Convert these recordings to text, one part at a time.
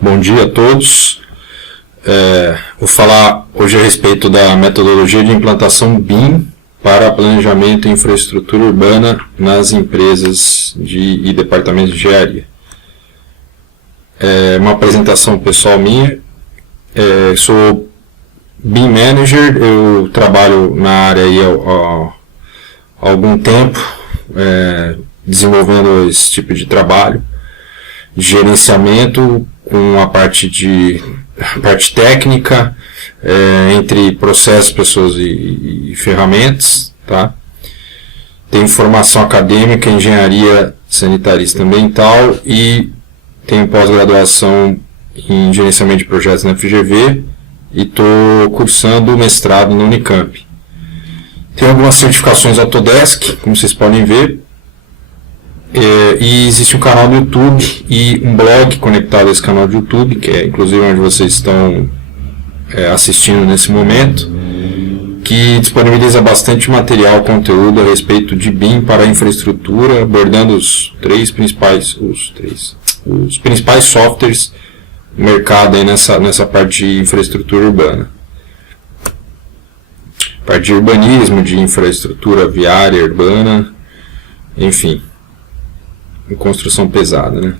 Bom dia a todos. Vou falar hoje a respeito da metodologia de implantação BIM para planejamento e infraestrutura urbana nas empresas e departamentos de engenharia. Uma apresentação pessoal minha. Sou BIM Manager, eu trabalho na área aí há algum tempo, desenvolvendo esse tipo de trabalho de gerenciamento com a parte técnica, entre processos, pessoas e ferramentas, tá? Tenho formação acadêmica em engenharia sanitarista ambiental e tenho pós-graduação em gerenciamento de projetos na FGV e estou cursando mestrado na Unicamp. Tenho algumas certificações Autodesk, como vocês podem ver, e existe um canal do YouTube e um blog conectado a esse canal do YouTube, que é inclusive onde vocês estão assistindo nesse momento, que disponibiliza bastante material, conteúdo a respeito de BIM para a infraestrutura, abordando os principais softwares do mercado aí nessa parte de infraestrutura urbana. Parte de urbanismo, de infraestrutura viária urbana, enfim, em construção pesada, né?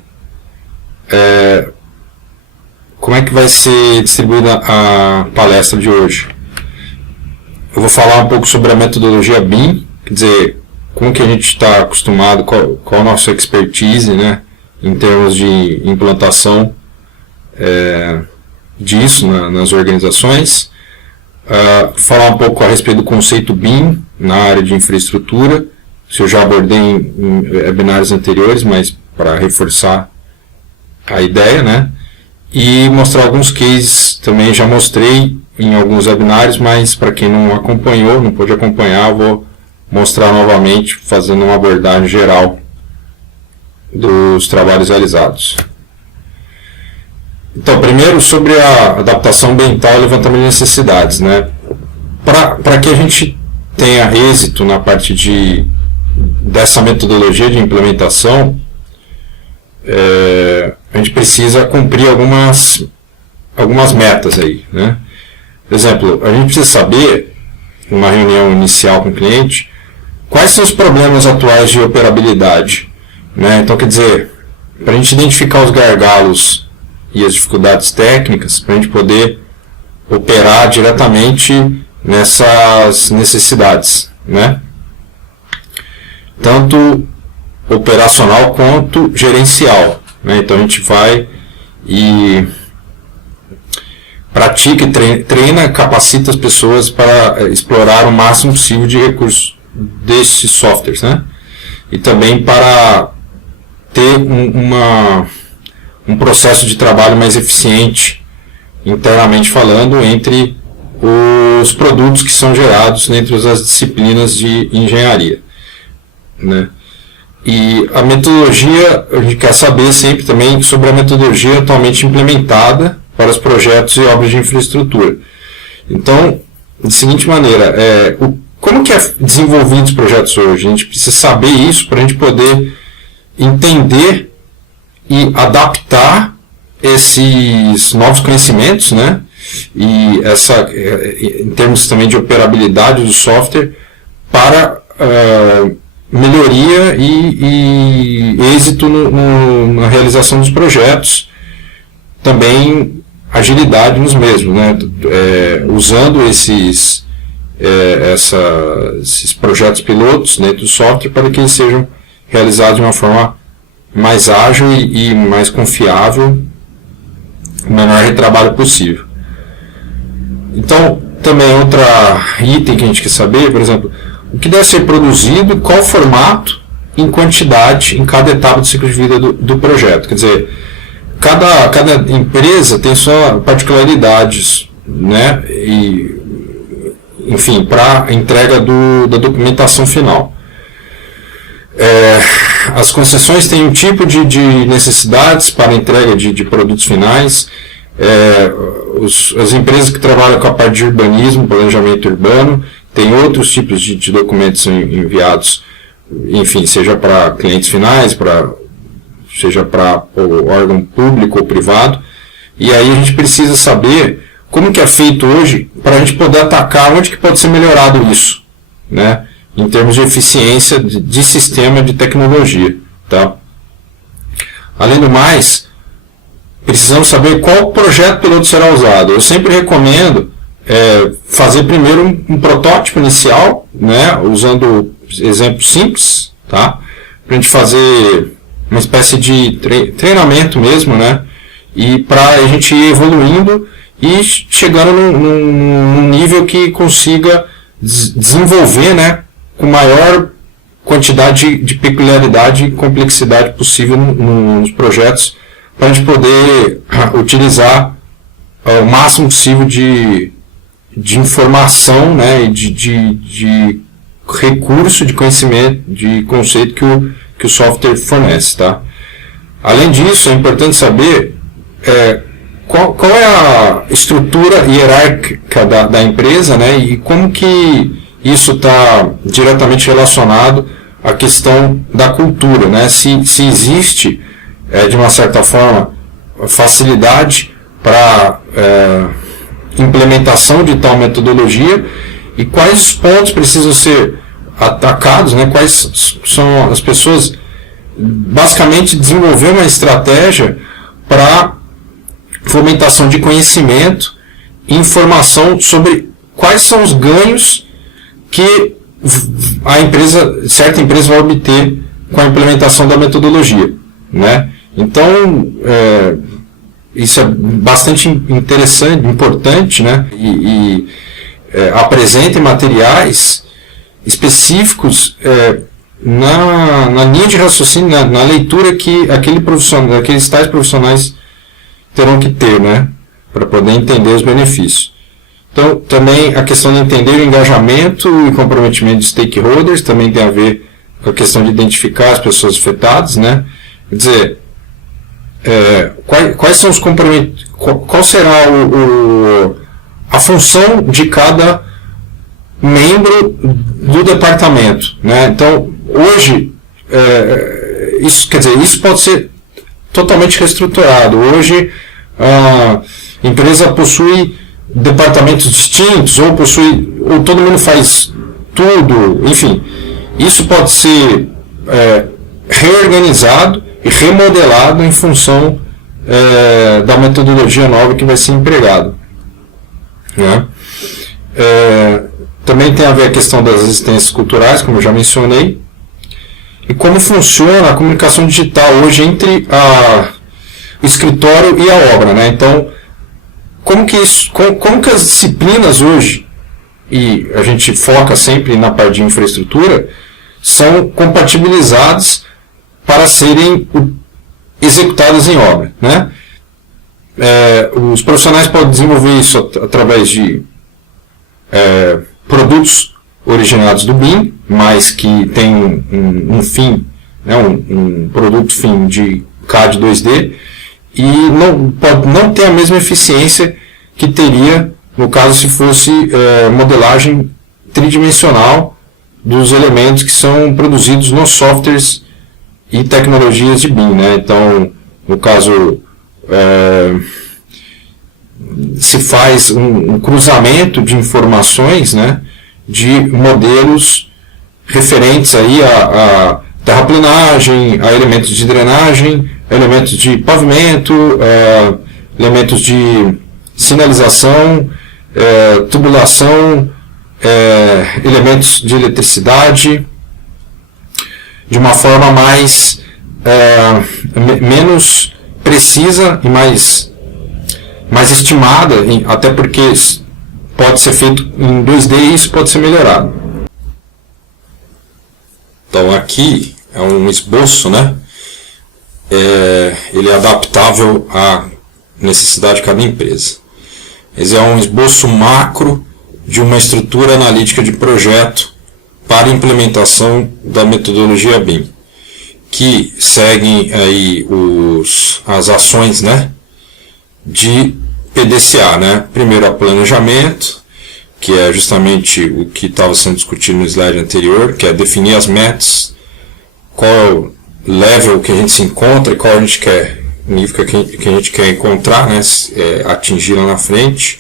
Como é que vai ser distribuída a palestra de hoje? Eu vou falar um pouco sobre a metodologia BIM, quer dizer, como que a gente está acostumado, qual a nossa expertise, né, em termos de implantação disso nas organizações. Falar um pouco a respeito do conceito BIM na área de infraestrutura, se eu já abordei em webinários anteriores, mas para reforçar a ideia, né? E mostrar alguns cases, também já mostrei em alguns webinários, mas para quem não acompanhou, não pôde acompanhar, eu vou mostrar novamente, fazendo uma abordagem geral dos trabalhos realizados. Então, primeiro sobre a adaptação ambiental e levantamento de necessidades, né? Para que a gente tenha êxito na parte dessa metodologia de implementação, a gente precisa cumprir algumas metas aí, né? Por exemplo, a gente precisa saber, numa reunião inicial com o cliente, quais são os problemas atuais de operabilidade, né? Então, quer dizer, para a gente identificar os gargalos e as dificuldades técnicas, para a gente poder operar diretamente nessas necessidades, né? Tanto operacional quanto gerencial, né? Então a gente vai e pratica e treina, capacita as pessoas para explorar o máximo possível de recursos desses softwares, né? E também para ter um processo de trabalho mais eficiente, internamente falando, entre os produtos que são gerados dentro das disciplinas de engenharia, né? E a metodologia, a gente quer saber sempre também sobre a metodologia atualmente implementada para os projetos e obras de infraestrutura. Então, da seguinte maneira, como que é desenvolvido os projetos hoje? A gente precisa saber isso para a gente poder entender e adaptar esses novos conhecimentos, né? E em termos também de operabilidade do software para melhoria e êxito na realização dos projetos, também agilidade nos mesmos, né? Usando esses projetos pilotos dentro do software para que eles sejam realizados de uma forma mais ágil e mais confiável, o menor retrabalho possível. Então, também outro item que a gente quer saber, por exemplo, o que deve ser produzido, qual formato, em quantidade, em cada etapa do ciclo de vida do projeto. Quer dizer, cada empresa tem suas particularidades, né? E, enfim, para a entrega da documentação final. As concessões têm um tipo de necessidades para a entrega de produtos finais. As empresas que trabalham com a parte de urbanismo, planejamento urbano, têm outros tipos de documentos enviados, enfim, seja para clientes finais, para seja para o órgão público ou privado. E aí a gente precisa saber como que é feito hoje para a gente poder atacar onde que pode ser melhorado isso, né? Em termos de eficiência de sistema de tecnologia. Tá? Além do mais, precisamos saber qual projeto piloto será usado. Eu sempre recomendo fazer primeiro um protótipo inicial, né, usando exemplos simples, tá? Para a gente fazer uma espécie de treinamento mesmo, né? E para a gente ir evoluindo e chegando num nível que consiga desenvolver, né, com maior quantidade de peculiaridade e complexidade possível nos projetos, para a gente poder utilizar o máximo possível de informação, né, e de recurso, de conhecimento, de conceito que o software fornece. Tá? Além disso, é importante saber qual é a estrutura hierárquica da empresa, né, e como que isso está diretamente relacionado à questão da cultura, né? Se existe, de uma certa forma, facilidade para implementação de tal metodologia e quais os pontos precisam ser atacados, né? Quais são as pessoas, basicamente, desenvolver uma estratégia para fomentação de conhecimento e informação sobre quais são os ganhos que certa empresa vai obter com a implementação da metodologia, né? Então, isso é bastante interessante, importante, né? E apresentem materiais específicos na linha de raciocínio, na leitura que aqueles tais profissionais terão que ter, né? Para poder entender os benefícios. Então, também a questão de entender o engajamento e comprometimento de stakeholders também tem a ver com a questão de identificar as pessoas afetadas, né? Quer dizer, quais são os comprometimentos, qual será a função de cada membro do departamento, né? Então, hoje, isso pode ser totalmente reestruturado. Hoje, a empresa possui departamentos distintos, ou todo mundo faz tudo, enfim. Isso pode ser reorganizado e remodelado em função da metodologia nova que vai ser empregada. Né? Também tem a ver a questão das resistências culturais, como eu já mencionei, e como funciona a comunicação digital hoje entre o escritório e a obra, né? Então, como que as disciplinas hoje, e a gente foca sempre na parte de infraestrutura, são compatibilizadas para serem executadas em obra, né? Os profissionais podem desenvolver isso através de produtos originados do BIM, mas que tem um fim, né, um produto fim de CAD 2D, e pode não ter a mesma eficiência que teria no caso se fosse modelagem tridimensional dos elementos que são produzidos nos softwares e tecnologias de BIM, né? Então, no caso, se faz um cruzamento de informações, né, de modelos referentes aí a terraplenagem, a elementos de drenagem, elementos de pavimento, elementos de sinalização, tubulação, elementos de eletricidade, de uma forma menos precisa e mais estimada, até porque pode ser feito em 2D e isso pode ser melhorado. Então aqui é um esboço, né? Ele é adaptável à necessidade de cada empresa. Esse é um esboço macro de uma estrutura analítica de projeto para implementação da metodologia BIM, que seguem aí as ações, né, de PDCA, né? Primeiro, a planejamento, que é justamente o que estava sendo discutido no slide anterior, que é definir as metas, qual level que a gente se encontra e qual a gente quer, nível que a gente quer encontrar, né, atingir lá na frente.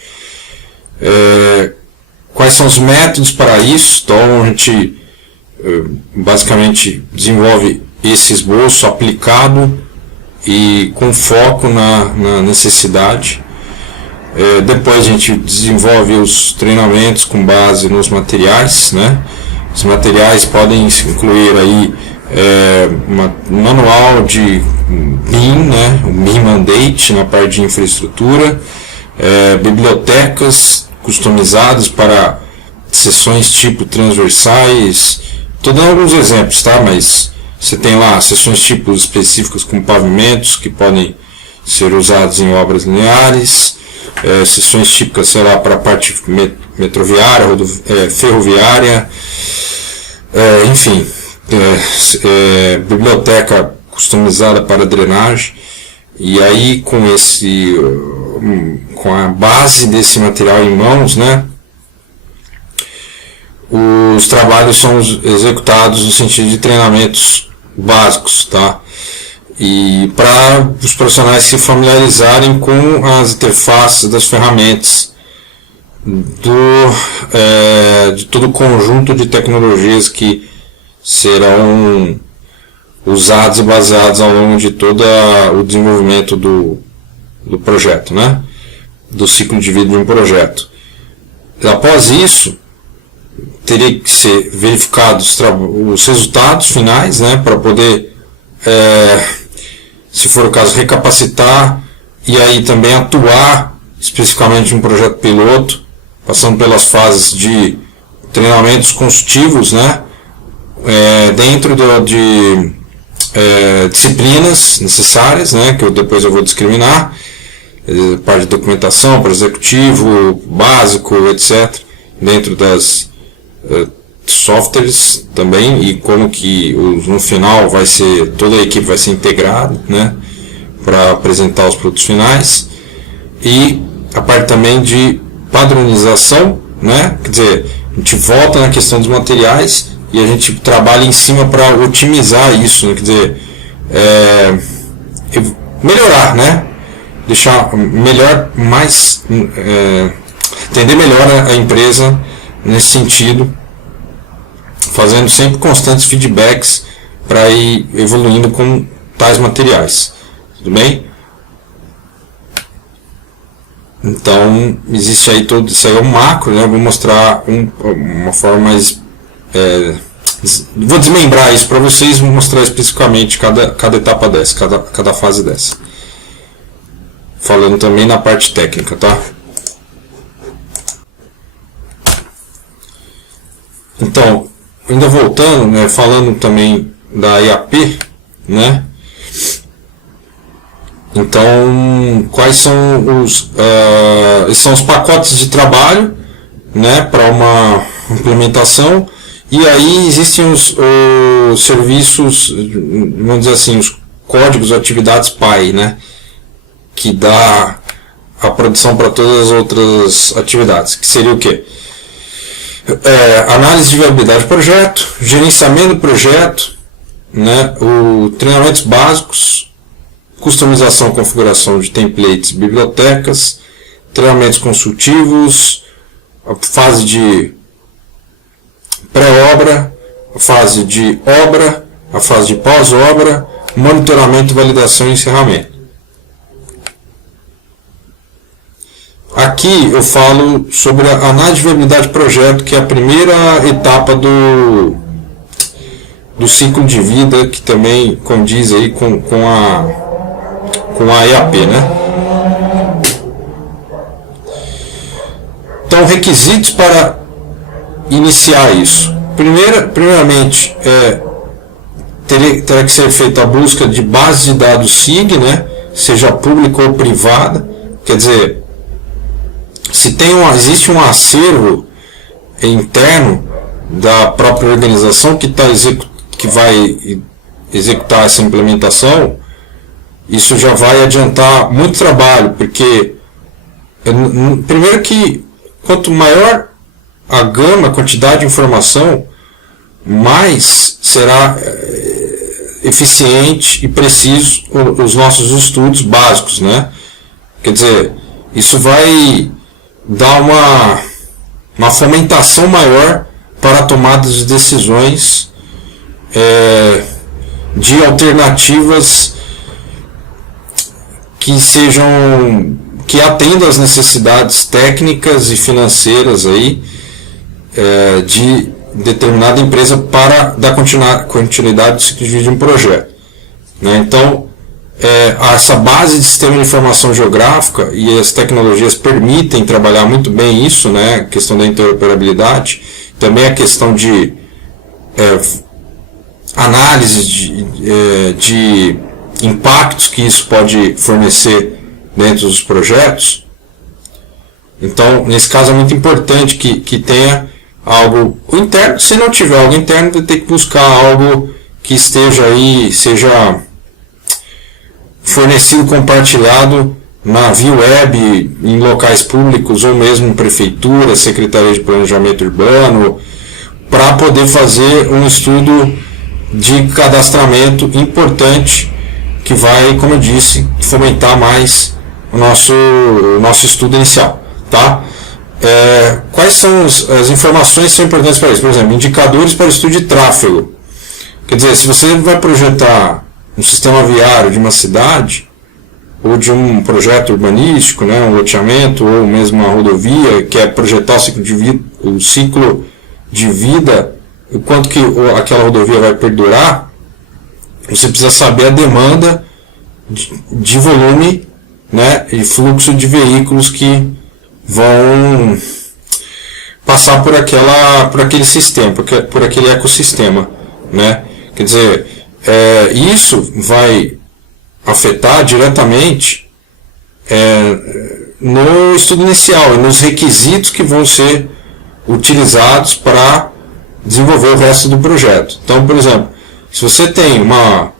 Quais são os métodos para isso? Então a gente basicamente desenvolve esse esboço aplicado e com foco na necessidade. Depois a gente desenvolve os treinamentos com base nos materiais, né? Os materiais podem incluir aí um manual de BIM, né? O BIM Mandate na parte de infraestrutura, bibliotecas customizadas para sessões tipo transversais. Estou dando alguns exemplos, tá? Mas você tem lá sessões tipo específicas com pavimentos que podem ser usados em obras lineares, sessões típicas, sei lá, para a parte metroviária, ferroviária, enfim, biblioteca customizada para drenagem. E aí com a base desse material em mãos, né, os trabalhos são executados no sentido de treinamentos básicos, tá? E para os profissionais se familiarizarem com as interfaces das ferramentas de todo o conjunto de tecnologias que serão usados e baseados ao longo de todo o desenvolvimento do projeto, né? Do ciclo de vida de um projeto. Após isso, teria que ser verificados os resultados finais, né? Para poder, se for o caso, recapacitar e aí também atuar especificamente em um projeto piloto, passando pelas fases de treinamentos consultivos, né? Dentro de disciplinas necessárias, né, que depois eu vou discriminar, parte de documentação para executivo, básico, etc., dentro das softwares também, e como que no final toda a equipe vai ser integrada, né, para apresentar os produtos finais, e a parte também de padronização, né, quer dizer, a gente volta na questão dos materiais e a gente trabalha em cima para otimizar isso, né? Quer dizer, melhorar, né? Deixar melhor, entender melhor a empresa nesse sentido, fazendo sempre constantes feedbacks para ir evoluindo com tais materiais. Tudo bem? Então, existe aí isso aí é um macro, né? Eu vou mostrar uma forma mais... vou desmembrar isso para vocês, vou mostrar especificamente cada etapa dessa, cada fase dessa. Falando também na parte técnica, tá? Então, ainda voltando, né, falando também da IAP, né? Então, quais são são os pacotes de trabalho, né, para uma implementação. E aí existem os serviços, vamos dizer assim, os códigos, atividades PAI, né, que dá a produção para todas as outras atividades, que seria o quê? Análise de viabilidade do projeto, gerenciamento do projeto, né, treinamentos básicos, customização e configuração de templates e bibliotecas, treinamentos consultivos, a fase de pré-obra, a fase de obra, a fase de pós-obra, monitoramento, validação e encerramento. Aqui eu falo sobre a análise de viabilidade do projeto, que é a primeira etapa do ciclo de vida, que também condiz aí com a EAP, né? Então, requisitos para iniciar isso. Primeiramente, terá que ser feita a busca de base de dados SIG, né? Seja pública ou privada. Quer dizer, se existe um acervo interno da própria organização que vai executar essa implementação, isso já vai adiantar muito trabalho, porque primeiro que quanto maior a gama, a quantidade de informação, mais será eficiente e preciso os nossos estudos básicos, né? Quer dizer, isso vai dar uma fomentação maior para a tomada de decisões de alternativas que atendam às necessidades técnicas e financeiras aí, de determinada empresa para dar continuidade do ciclo de vida de um projeto, né? Então, essa base de sistema de informação geográfica e as tecnologias permitem trabalhar muito bem isso, né? A questão da interoperabilidade, também a questão de análise de impactos que isso pode fornecer dentro dos projetos. Então, nesse caso é muito importante que tenha algo interno. Se não tiver algo interno, vai ter que buscar algo que esteja aí, seja fornecido, compartilhado via web, em locais públicos ou mesmo em prefeitura, secretaria de planejamento urbano, para poder fazer um estudo de cadastramento importante que vai, como eu disse, fomentar mais o nosso estudo inicial, tá? Quais são as informações que são importantes para isso? Por exemplo, indicadores para o estudo de tráfego. Quer dizer, se você vai projetar um sistema viário de uma cidade, ou de um projeto urbanístico, né, um loteamento, ou mesmo uma rodovia, que é projetar o ciclo de vida, o quanto que aquela rodovia vai perdurar, você precisa saber a demanda de volume, né, e fluxo de veículos que vão passar por aquele sistema, por aquele ecossistema, né? Quer dizer, isso vai afetar diretamente no estudo inicial e nos requisitos que vão ser utilizados para desenvolver o resto do projeto. Então, por exemplo, se você tem uma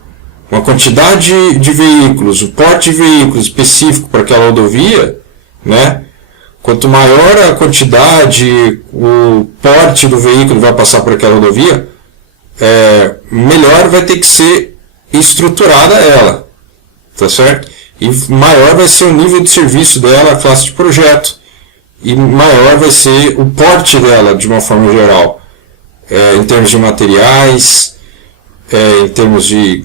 quantidade de veículos, o porte de veículos específico para aquela rodovia, né? Quanto maior a quantidade, o porte do veículo vai passar por aquela rodovia, melhor vai ter que ser estruturada ela, tá certo? E maior vai ser o nível de serviço dela, a classe de projeto, e maior vai ser o porte dela de uma forma geral, em termos de materiais, em termos de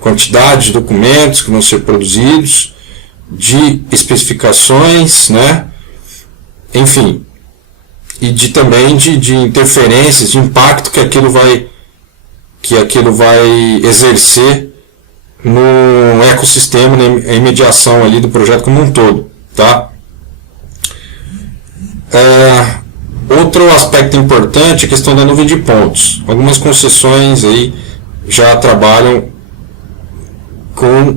quantidade de documentos que vão ser produzidos, de especificações, né? Enfim, e também de interferências, de impacto que aquilo vai exercer no ecossistema, na imediação ali do projeto como um todo, tá? Outro aspecto importante é a questão da nuvem de pontos. Algumas concessões aí já trabalham com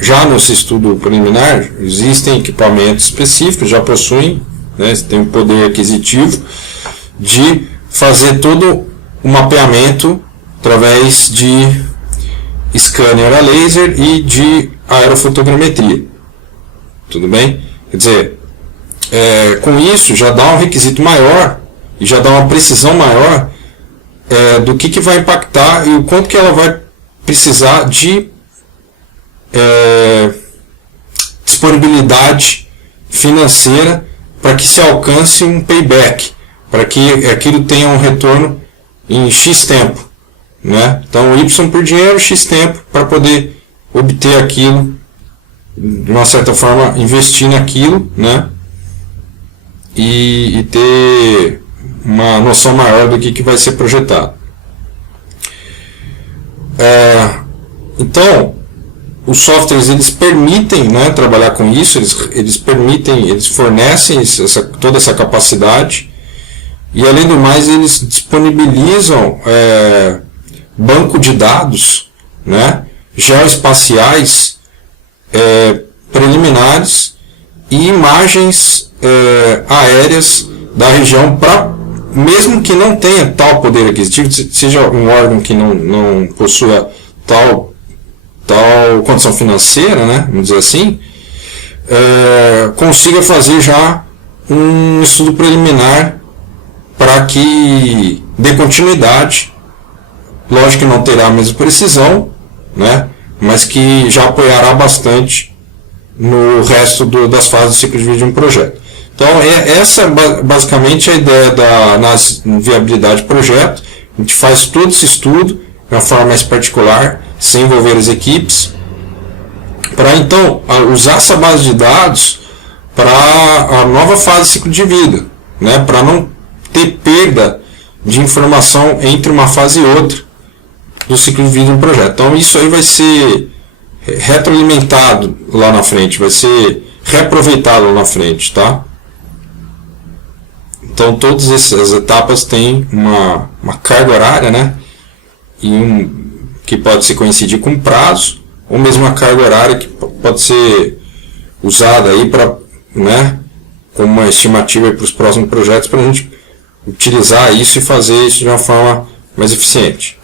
já no estudo preliminar, existem equipamentos específicos, já possuem, né, tem um poder aquisitivo de fazer todo o mapeamento através de scanner a laser e de aerofotogrametria. Tudo bem? Quer dizer, com isso já dá um requisito maior e já dá uma precisão maior do que vai impactar e o quanto que ela vai precisar de disponibilidade financeira para que se alcance um payback, para que aquilo tenha um retorno em X tempo, né? Então Y por dinheiro, X tempo para poder obter aquilo, de uma certa forma investir naquilo, né? E ter uma noção maior do que vai ser projetado. Então, os softwares eles permitem, né, trabalhar com isso, eles fornecem toda essa capacidade e, além do mais, eles disponibilizam banco de dados, né, geoespaciais preliminares e imagens aéreas da região, mesmo que não tenha tal poder aquisitivo, seja um órgão que não possua tal condição financeira, né, vamos dizer assim, consiga fazer já um estudo preliminar para que dê continuidade Lógico que não terá a mesma precisão, né? Mas que já apoiará bastante no resto das fases do ciclo de vida de um projeto. Então, essa é basicamente a ideia na viabilidade do projeto. A gente faz todo esse estudo de uma forma mais particular, sem envolver as equipes, para então usar essa base de dados para a nova fase do ciclo de vida, né? Para não ter perda de informação entre uma fase e outra do ciclo de vida de um projeto. Então, isso aí vai ser retroalimentado lá na frente, vai ser reaproveitado lá na frente, tá? Então, todas essas etapas têm uma carga horária, né? E que pode se coincidir com prazo, ou mesmo uma carga horária que pode ser usada aí para, né, como uma estimativa para os próximos projetos, para a gente utilizar isso e fazer isso de uma forma mais eficiente.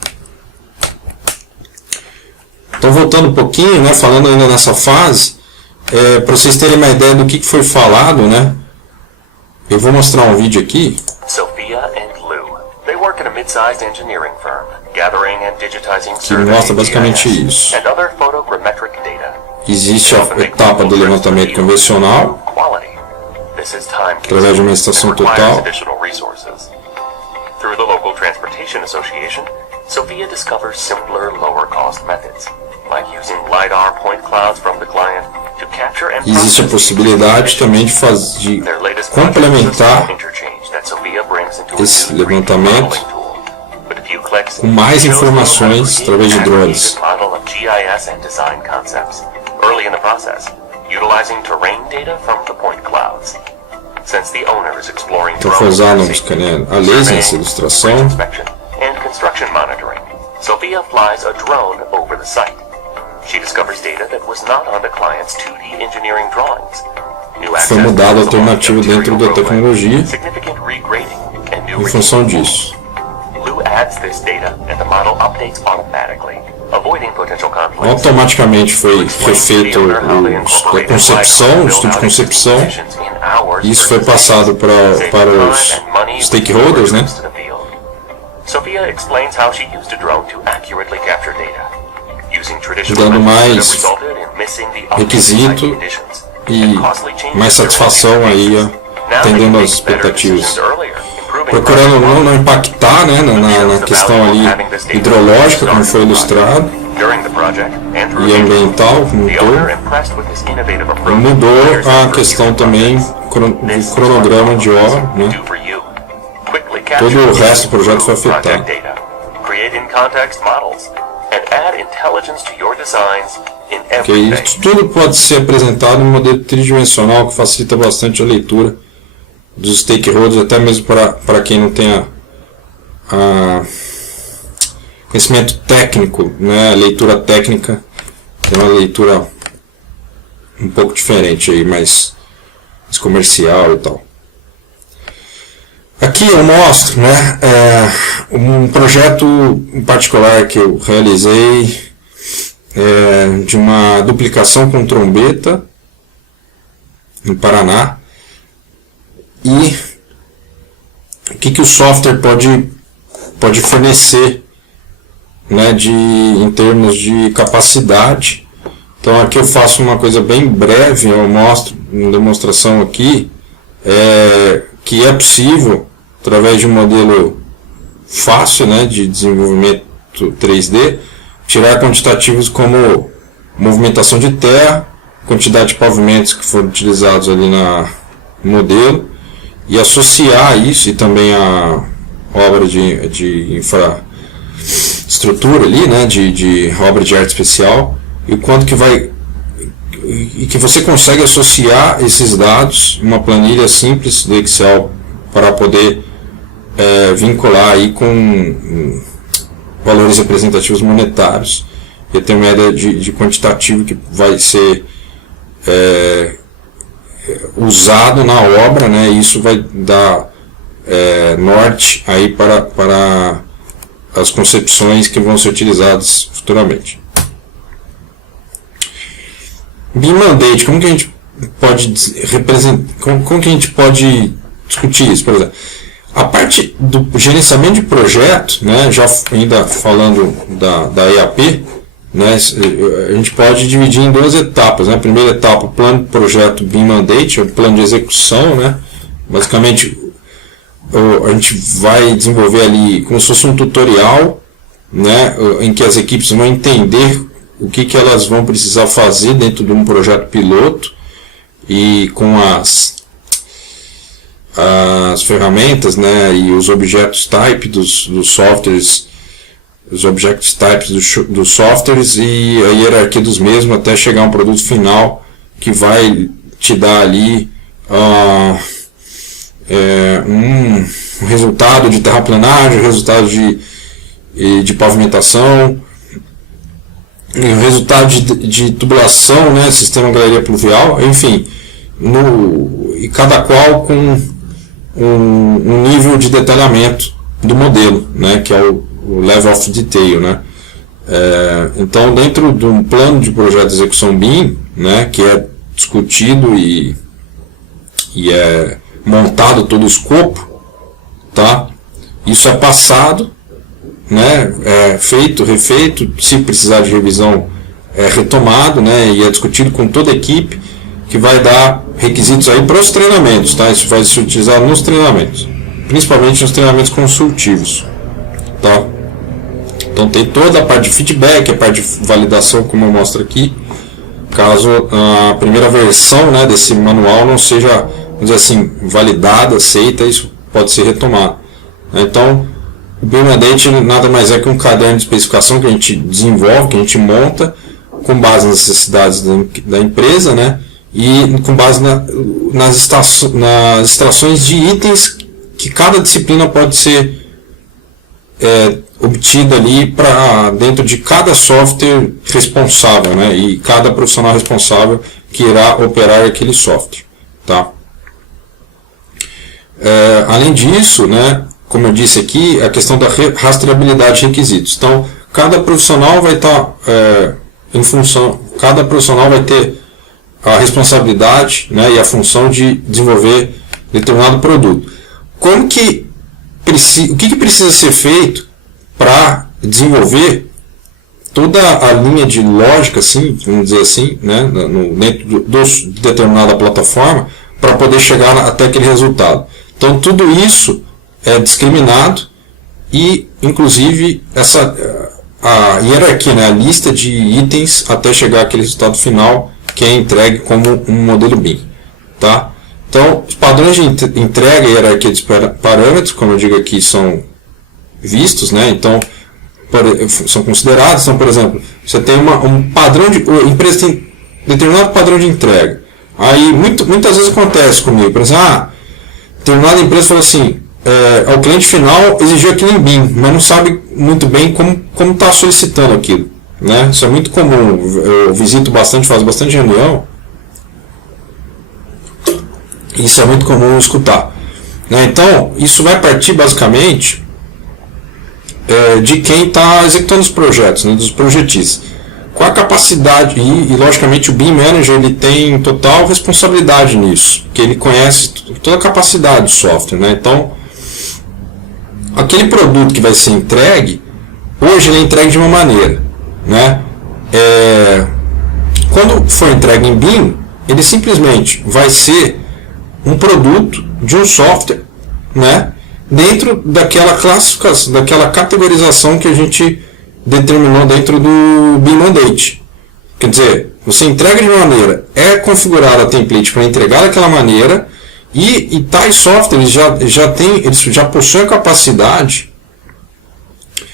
Então, voltando um pouquinho, né, falando ainda nessa fase, para vocês terem uma ideia do que foi falado, né, eu vou mostrar um vídeo aqui. Sophia and Lou. They work at a mid-sized engineering firm, gathering and digitizing Que mostra basicamente isso. and other photogrammetric data. Existe a etapa do levantamento convencional, This is time através de uma estação total. additional resources. Through the local transportation association, Sophia discovers simpler, lower-cost methods, like using LiDAR point clouds from the client to capture and Existe a possibilidade também de complementar esse levantamento com mais informações através de drones. Então foi usado a laser nessa ilustração. Sophia flies a drone over the site. She discovers data that was not on the client's 2D engineering drawings. Foi mudada a alternativa dentro da tecnologia em função disso. Lou adds this data and the model updates automatically, avoiding potential conflicts. Automaticamente foi refeito a concepção, o estudo de concepção, e isso foi passado para os stakeholders, né? Sophia explains how she used a drone to accurately capture data, using traditional dando mais methods that resulted in missing the requisito updated site conditions e and costly changes mais to their satisfação aí, atendendo às expectativas. Procurando não impactar, né, na questão ali hidrológica, como foi ilustrado, e ambiental, como mudou a questão também do cronograma de obra, né? Todo o resto do projeto foi afetado. Porque isso tudo pode ser apresentado em um modelo tridimensional que facilita bastante a leitura dos stakeholders, até mesmo para quem não tenha conhecimento técnico, né? A leitura técnica é uma leitura um pouco diferente aí, mais comercial e tal. Aqui eu mostro, né, um projeto em particular que eu realizei de uma duplicação com trombeta no Paraná, e o que o software pode fornecer, né, em termos de capacidade. Então aqui eu faço uma coisa bem breve, eu mostro uma demonstração aqui, que é possível, através de um modelo fácil, né, de desenvolvimento 3D, tirar quantitativos como movimentação de terra, quantidade de pavimentos que foram utilizados ali no modelo, e associar isso e também a obra de infraestrutura ali, né, de obra de arte especial, e o quanto que você consegue associar esses dados em uma planilha simples do Excel para poder vincular aí com valores representativos monetários, e ter uma ideia de quantitativo que vai ser usado na obra, né? E isso vai dar norte aí para as concepções que vão ser utilizadas futuramente. BIM Mandate, como que a gente pode representar, como que a gente pode discutir isso, por exemplo? A parte do gerenciamento de projeto, né, já ainda falando da EAP, né, a gente pode dividir em duas etapas. Né? A primeira etapa, o plano de projeto BIM Mandate, o plano de execução. Né? Basicamente, a gente vai desenvolver ali como se fosse um tutorial, né, em que as equipes vão entender o que elas vão precisar fazer dentro de um projeto piloto e com as ferramentas, né, e os objetos type dos softwares, os object types dos softwares e a hierarquia dos mesmos até chegar a um produto final que vai te dar ali um resultado de terraplanagem, resultado de pavimentação, um resultado de tubulação, né, sistema galeria pluvial, enfim, e cada qual com um nível de detalhamento do modelo, né, que é o level of detail, né. Então, dentro de um plano de projeto de execução BIM, né, que é discutido e é montado todo o escopo, tá? Isso é passado, né, é feito, refeito, se precisar de revisão é retomado, né, e é discutido com toda a equipe, que vai dar requisitos aí para os treinamentos, tá? Isso vai ser utilizado nos treinamentos, principalmente nos treinamentos consultivos, tá? Então tem toda a parte de feedback, a parte de validação, como eu mostro aqui, caso a primeira versão, né, desse manual não seja, vamos dizer assim, validada, aceita, isso pode ser retomado. Então, o BIM Mandate nada mais é que um caderno de especificação que a gente desenvolve, que a gente monta, com base nas necessidades da empresa, né? E com base nas extrações de itens que cada disciplina pode ser obtida ali para dentro de cada software responsável, né? E cada profissional responsável que irá operar aquele software, tá? Além disso, né, como eu disse aqui, a questão da rastreabilidade de requisitos. Então, cada profissional vai estar cada profissional vai ter a responsabilidade, né, e a função de desenvolver determinado produto. O que precisa ser feito para desenvolver toda a linha de lógica, assim, vamos dizer assim, né, dentro de determinada plataforma, para poder chegar até aquele resultado. Então, tudo isso é discriminado e, inclusive, a hierarquia, né, a lista de itens até chegar àquele resultado final que é entregue como um modelo BIM. Tá? Então, os padrões de entrega e hierarquia de parâmetros, como eu digo aqui, são vistos, né? Então, são considerados. Então, por exemplo, você tem um padrão a empresa tem determinado padrão de entrega. Aí, muitas vezes acontece comigo, por exemplo, determinada empresa fala assim, o cliente final exigiu aquilo em BIM, mas não sabe muito bem como está solicitando aquilo. Né? Isso é muito comum, eu visito bastante, faço bastante reunião, isso é muito comum escutar. Né? Então, isso vai partir basicamente de quem está executando os projetos, né? Dos projetistas. Qual a capacidade, e logicamente o BIM Manager ele tem total responsabilidade nisso, porque ele conhece toda a capacidade do software. Né? Então, aquele produto que vai ser entregue, hoje ele é entregue de uma maneira. Né? Quando for entregue em BIM, ele simplesmente vai ser um produto de um software, né? Dentro daquela classificação, daquela categorização que a gente determinou dentro do BIM Mandate. Quer dizer, você entrega de uma maneira, é configurada a template para entregar daquela maneira, e tais softwares eles já possuem a capacidade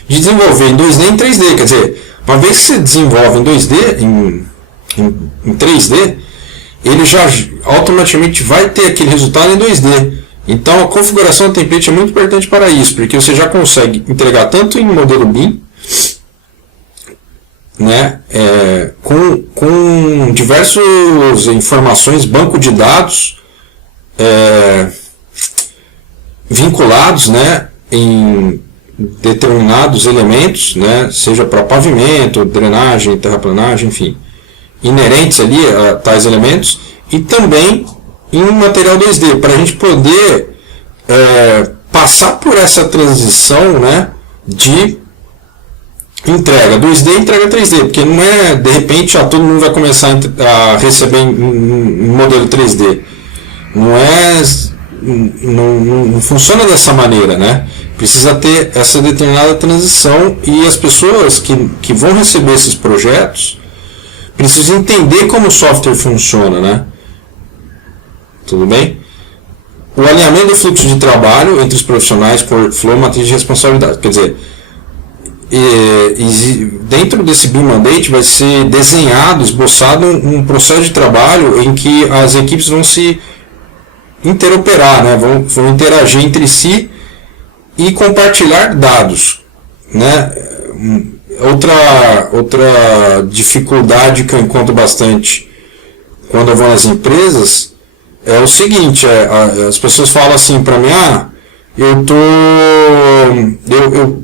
de desenvolver em 2D e em 3D. Quer dizer, uma vez que você desenvolve em 2D, em 3D, ele já automaticamente vai ter aquele resultado em 2D. Então a configuração do template é muito importante para isso, porque você já consegue entregar tanto em modelo BIM, né, com diversas informações, banco de dados vinculados, né, em determinados elementos, né, seja para pavimento, drenagem, terraplanagem, enfim, inerentes ali a tais elementos, e também em um material 2D, para a gente poder passar por essa transição, né, de entrega 2D, entrega 3D, porque não é de repente todo mundo vai começar a receber em modelo 3D. Não funciona dessa maneira, né? Precisa ter essa determinada transição e as pessoas que vão receber esses projetos precisam entender como o software funciona, né? Tudo bem? O alinhamento do fluxo de trabalho entre os profissionais com workflow, matriz de responsabilidade. Quer dizer, dentro desse BIM Mandate vai ser desenhado, esboçado um processo de trabalho em que as equipes vão se interoperar, né? vão interagir entre si e compartilhar dados, né? Outra dificuldade que eu encontro bastante quando eu vou nas empresas é o seguinte, as pessoas falam assim para mim,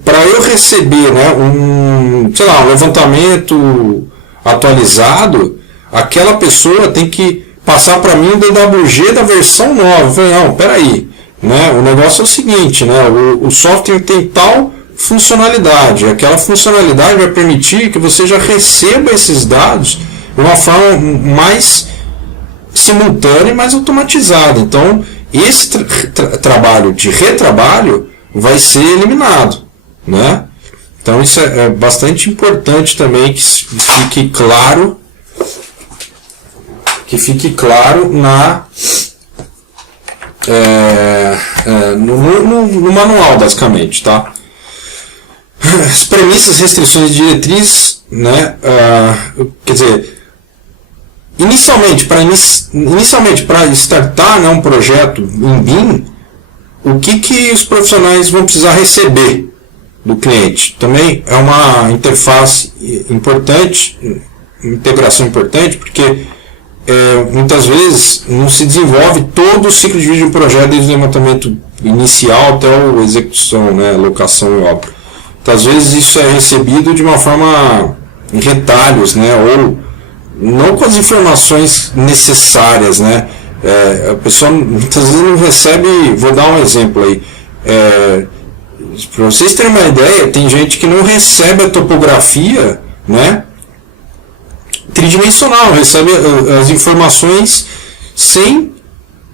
para eu receber, né, um levantamento atualizado, aquela pessoa tem que passar para mim o DWG da versão nova. Eu falei, não, peraí, né, o negócio é o seguinte, né, o software tem tal funcionalidade, aquela funcionalidade vai permitir que você já receba esses dados de uma forma mais simultânea e mais automatizada. Então, esse trabalho de retrabalho vai ser eliminado, né? Então, isso é bastante importante também que fique claro no manual, basicamente, tá? As premissas, restrições e diretrizes, né? Quer dizer, inicialmente para startar, né, um projeto em BIM, o que os profissionais vão precisar receber do cliente? Também é uma interface importante, integração importante, porque muitas vezes não se desenvolve todo o ciclo de vida de um projeto, desde o levantamento inicial até a execução, né, locação e obra. Então, às vezes isso é recebido de uma forma em retalhos, né, ou não com as informações necessárias, né? A pessoa muitas vezes não recebe. Vou dar um exemplo aí. Para vocês terem uma ideia, tem gente que não recebe a topografia, né, tridimensional, recebe as informações sem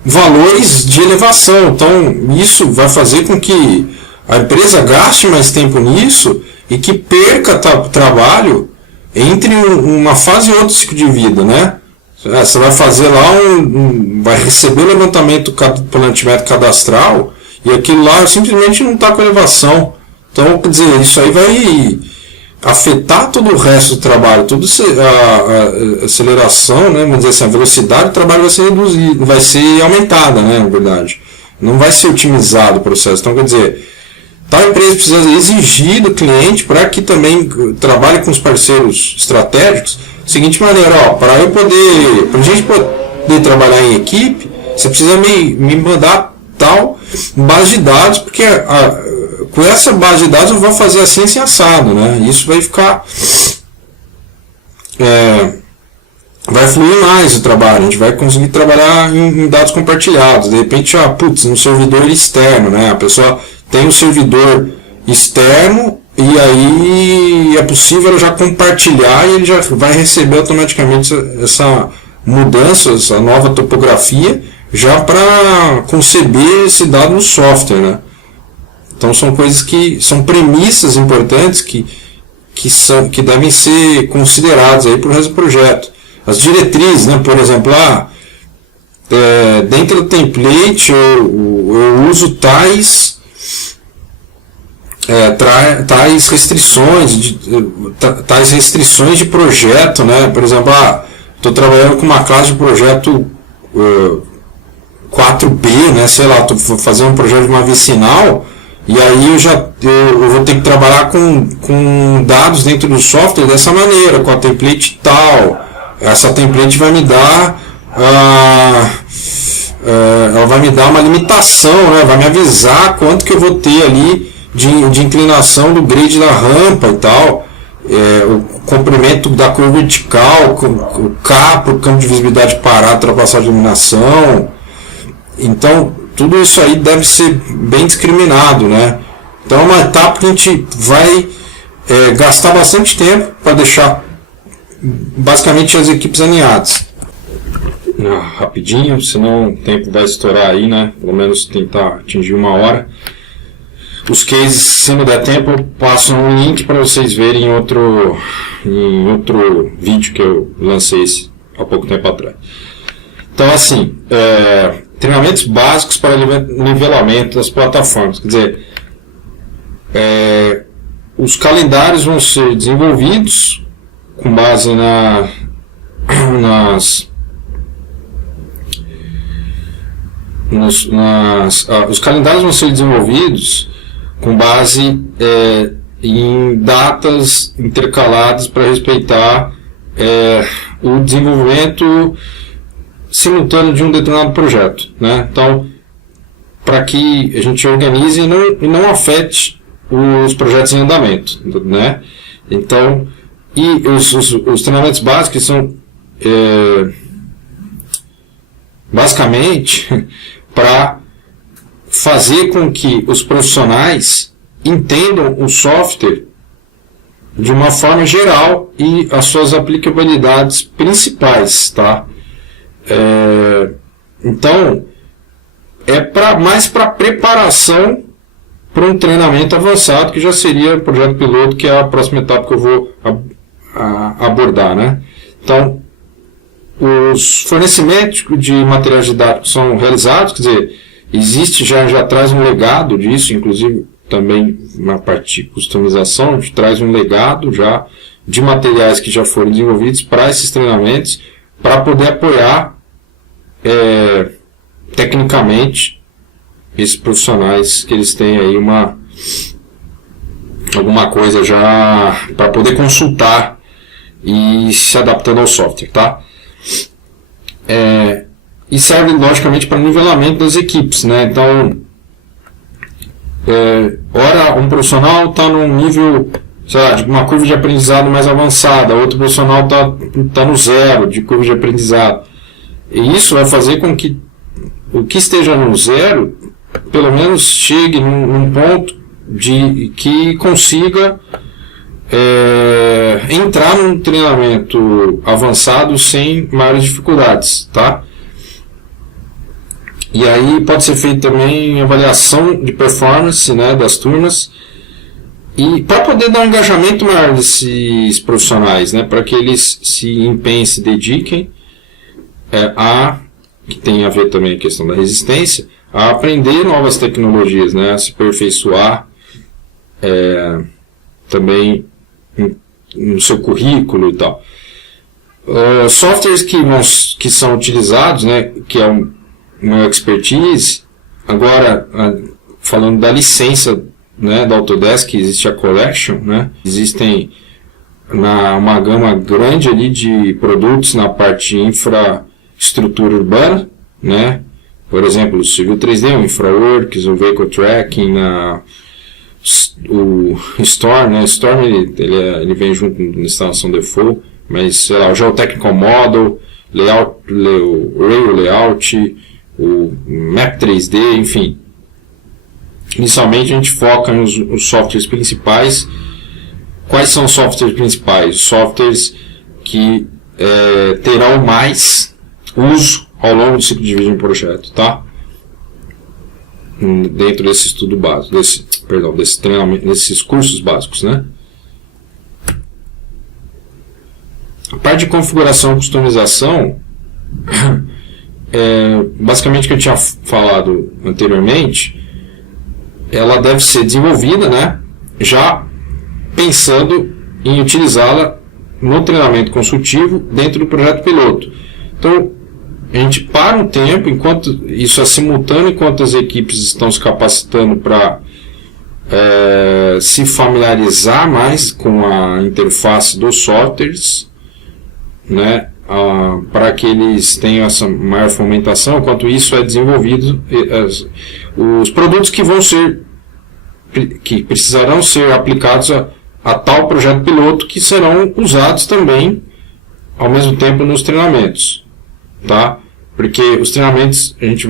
valores de elevação. Então, isso vai fazer com que a empresa gaste mais tempo nisso e que perca trabalho entre uma fase e outra ciclo de vida, né? Você vai fazer lá vai receber o levantamento planimetro cadastral e aquilo lá simplesmente não está com elevação. Então, quer dizer, isso aí vai afetar todo o resto do trabalho, toda a aceleração, né? Vamos dizer assim, a velocidade do trabalho vai ser reduzida, vai ser aumentada, né? Na verdade, não vai ser otimizado o processo. Então, quer dizer, tal empresa precisa exigir do cliente para que também trabalhe com os parceiros estratégicos da seguinte maneira, para a gente poder trabalhar em equipe, você precisa me mandar tal base de dados, porque com essa base de dados eu vou fazer assim assado, né? Isso vai ficar vai fluir mais o trabalho, a gente vai conseguir trabalhar em dados compartilhados. De repente, no servidor externo, né? A pessoa tem um servidor externo e aí é possível já compartilhar e ele já vai receber automaticamente essa mudança, essa nova topografia, já para conceber esse dado no software, né? Então são coisas são premissas importantes que devem ser consideradas aí para o resto do projeto. As diretrizes, né? Por exemplo, dentro do template eu uso tais restrições de projeto, né? Por exemplo, estou trabalhando com uma classe de projeto 4B, né? Sei lá, estou fazendo um projeto de uma vicinal e aí eu vou ter que trabalhar com dados dentro do software dessa maneira, com a template tal. Essa template vai me dar ela vai me dar uma limitação, né? Vai me avisar quanto que eu vou ter ali de inclinação do grade da rampa e tal, o comprimento da curva vertical, o K para o campo de visibilidade parar, ultrapassagem de iluminação. Então, tudo isso aí deve ser bem discriminado, né? Então é uma etapa que a gente vai gastar bastante tempo para deixar basicamente as equipes alinhadas. Rapidinho, senão o tempo vai estourar aí, né? Pelo menos tentar atingir 1 hora. Os cases, se não der tempo, eu passo um link para vocês verem em outro vídeo que eu lancei há pouco tempo atrás. Então, assim, treinamentos básicos para nivelamento das plataformas. Quer dizer, os calendários vão ser desenvolvidos com base os calendários vão ser desenvolvidos com base em datas intercaladas para respeitar o desenvolvimento simultâneo de um determinado projeto, né? Então, para que a gente organize e não afete os projetos em andamento, né? Então, e os treinamentos básicos são basicamente para fazer com que os profissionais entendam o software de uma forma geral e as suas aplicabilidades principais, tá? Então, mais para preparação para um treinamento avançado, que já seria o projeto piloto, que é a próxima etapa que eu vou abordar, né? Então, os fornecimentos de materiais didáticos são realizados, quer dizer, existe já traz um legado disso, inclusive também na parte de customização, a gente traz um legado já de materiais que já foram desenvolvidos para esses treinamentos, para poder apoiar tecnicamente esses profissionais, que eles têm aí alguma coisa já para poder consultar e se adaptando ao software, tá? E serve logicamente para nivelamento das equipes, né? Então, ora um profissional está num nível, sei lá, de uma curva de aprendizado mais avançada, outro profissional tá no 0 de curva de aprendizado, e isso vai fazer com que o que esteja no 0 pelo menos chegue num ponto de que consiga entrar num treinamento avançado sem maiores dificuldades, tá? E aí pode ser feita também avaliação de performance, né, das turmas, e para poder dar um engajamento maior desses profissionais, né, para que eles se empenhem, se dediquem que tem a ver também a questão da resistência, a aprender novas tecnologias, né, a se aperfeiçoar também no seu currículo e tal. Softwares que são utilizados, né, que é uma expertise, agora falando da licença, né, da Autodesk, existe a Collection, né, existem uma gama grande ali de produtos na parte de infraestrutura urbana, né, por exemplo, o Civil 3D, o InfraWorks, o Vehicle Tracking, o Storm, né, Storm ele vem junto na instalação default, mas sei lá, o Geotechnical Model, Rail Layout, o Map 3D, enfim. Inicialmente a gente foca nos softwares principais. Quais são os softwares principais? Os softwares que terão mais uso ao longo do ciclo de vida de um projeto, tá? Dentro desse estudo básico, desse treinamento, desses cursos básicos, né? A parte de configuração e customização, basicamente o que eu tinha falado anteriormente, ela deve ser desenvolvida, né, já pensando em utilizá-la no treinamento consultivo dentro do projeto piloto. Então, a gente para um tempo, enquanto isso é simultâneo, enquanto as equipes estão se capacitando para se familiarizar mais com a interface dos softwares, né, para que eles tenham essa maior fomentação. Enquanto isso é desenvolvido, os produtos que precisarão ser aplicados a tal projeto piloto, que serão usados também ao mesmo tempo nos treinamentos, tá? porque os treinamentos a gente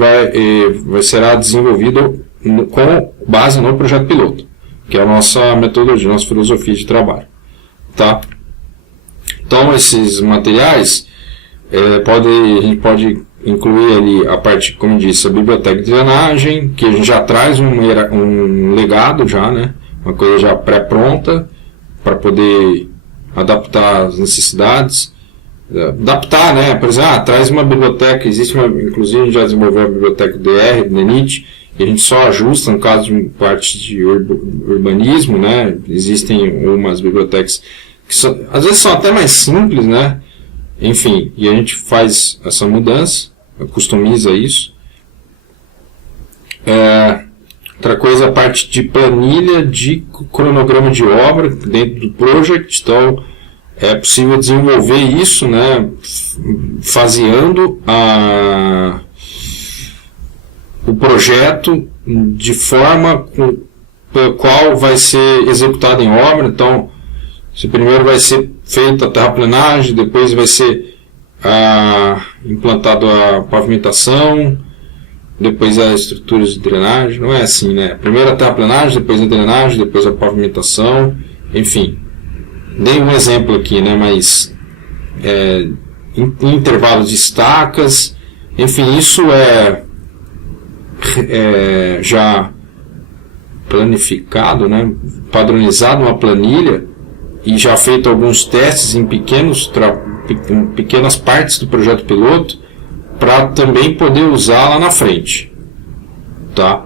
será desenvolvido com base no projeto piloto, que é a nossa metodologia, nossa filosofia de trabalho, tá? Então esses materiais a gente pode incluir ali a parte, como eu disse, a biblioteca de drenagem, que a gente já traz um legado já, né? Uma coisa já pré-pronta para poder adaptar as necessidades. Adaptar, né? Por exemplo, traz uma biblioteca, inclusive a gente já desenvolveu a biblioteca DR, DNIT, e a gente só ajusta no caso de parte de urbanismo, né? Existem umas bibliotecas que às vezes são até mais simples, né? Enfim, e a gente faz essa mudança, customiza isso. Outra coisa, a parte de planilha de cronograma de obra dentro do project, então é possível desenvolver isso, né, faseando o projeto de forma pela qual vai ser executado em obra. Então, se primeiro vai ser feita a terraplenagem, depois vai ser implantado a pavimentação, depois as estruturas de drenagem. Não é assim, né? Primeiro a terraplenagem, depois a drenagem, depois a pavimentação, enfim. Dei um exemplo aqui, né? Mas em intervalos de estacas, enfim, isso já planificado, né? Padronizado uma planilha e já feito alguns testes em pequenas partes do projeto piloto para também poder usar lá na frente, tá?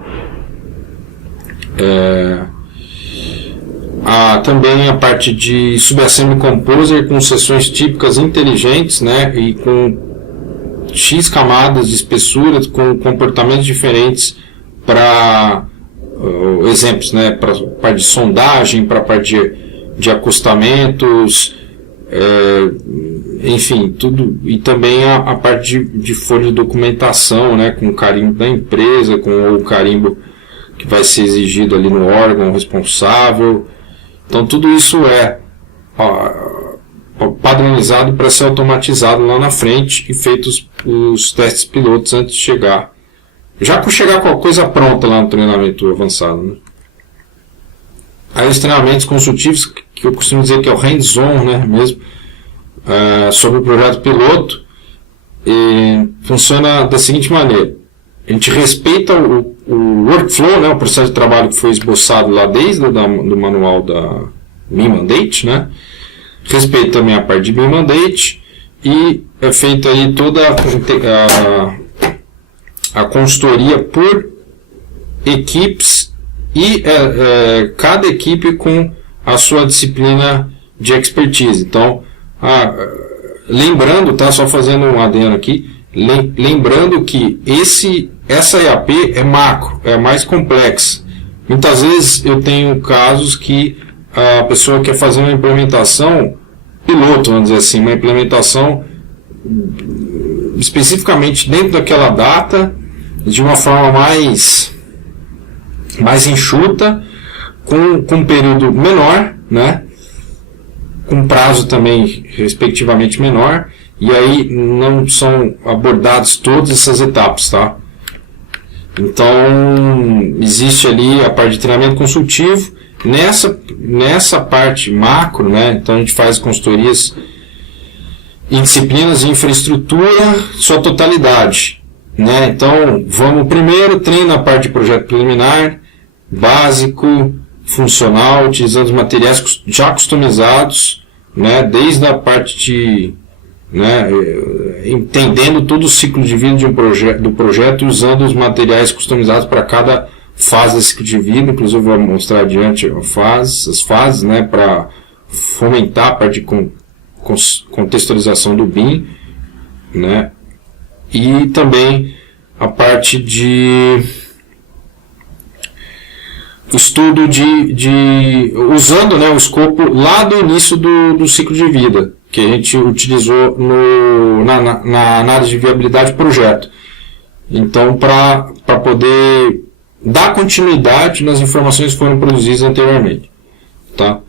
Também a parte de Subassembly Composer com seções típicas inteligentes, né, e com X camadas de espessura, com comportamentos diferentes para exemplos, né, para a parte de sondagem, para a parte de acostamentos, enfim, tudo, e também a parte de folha de documentação, né, com o carimbo da empresa, com o carimbo que vai ser exigido ali no órgão responsável. Então tudo isso é padronizado para ser automatizado lá na frente e feitos os testes pilotos antes de chegar. Já por chegar com a coisa pronta lá no treinamento avançado, né? Aí os treinamentos consultivos, que eu costumo dizer que é o hands-on, né, mesmo, sobre o projeto piloto, funciona da seguinte maneira: a gente respeita o workflow, né, o processo de trabalho que foi esboçado lá desde do manual da BIM Mandate, né, respeita também a parte de BIM Mandate e é feita aí toda a consultoria por equipes e cada equipe com a sua disciplina de expertise. Então, lembrando, tá, só fazendo um adendo aqui, lembrando que essa EAP é macro, é mais complexa. Muitas vezes eu tenho casos que a pessoa quer fazer uma implementação piloto, vamos dizer assim, uma implementação especificamente dentro daquela data, de uma forma mais enxuta, com um período menor, né, com prazo também respectivamente menor, e aí não são abordadas todas essas etapas, tá? Então existe ali a parte de treinamento consultivo. Nessa parte macro, né, então a gente faz consultorias em disciplinas de infraestrutura, sua totalidade, né? Então vamos primeiro, treina a parte de projeto preliminar, básico, funcional, utilizando os materiais já customizados, né, desde a parte de, né, entendendo todo o ciclo de vida do projeto, usando os materiais customizados para cada fase desse ciclo de vida. Inclusive vou mostrar adiante as fases, né, para fomentar a parte de contextualização do BIM, né, e também a parte de estudo usando, né, o escopo lá do início do ciclo de vida, que a gente utilizou na análise de viabilidade do projeto. Então, para poder dar continuidade nas informações que foram produzidas anteriormente. Tá?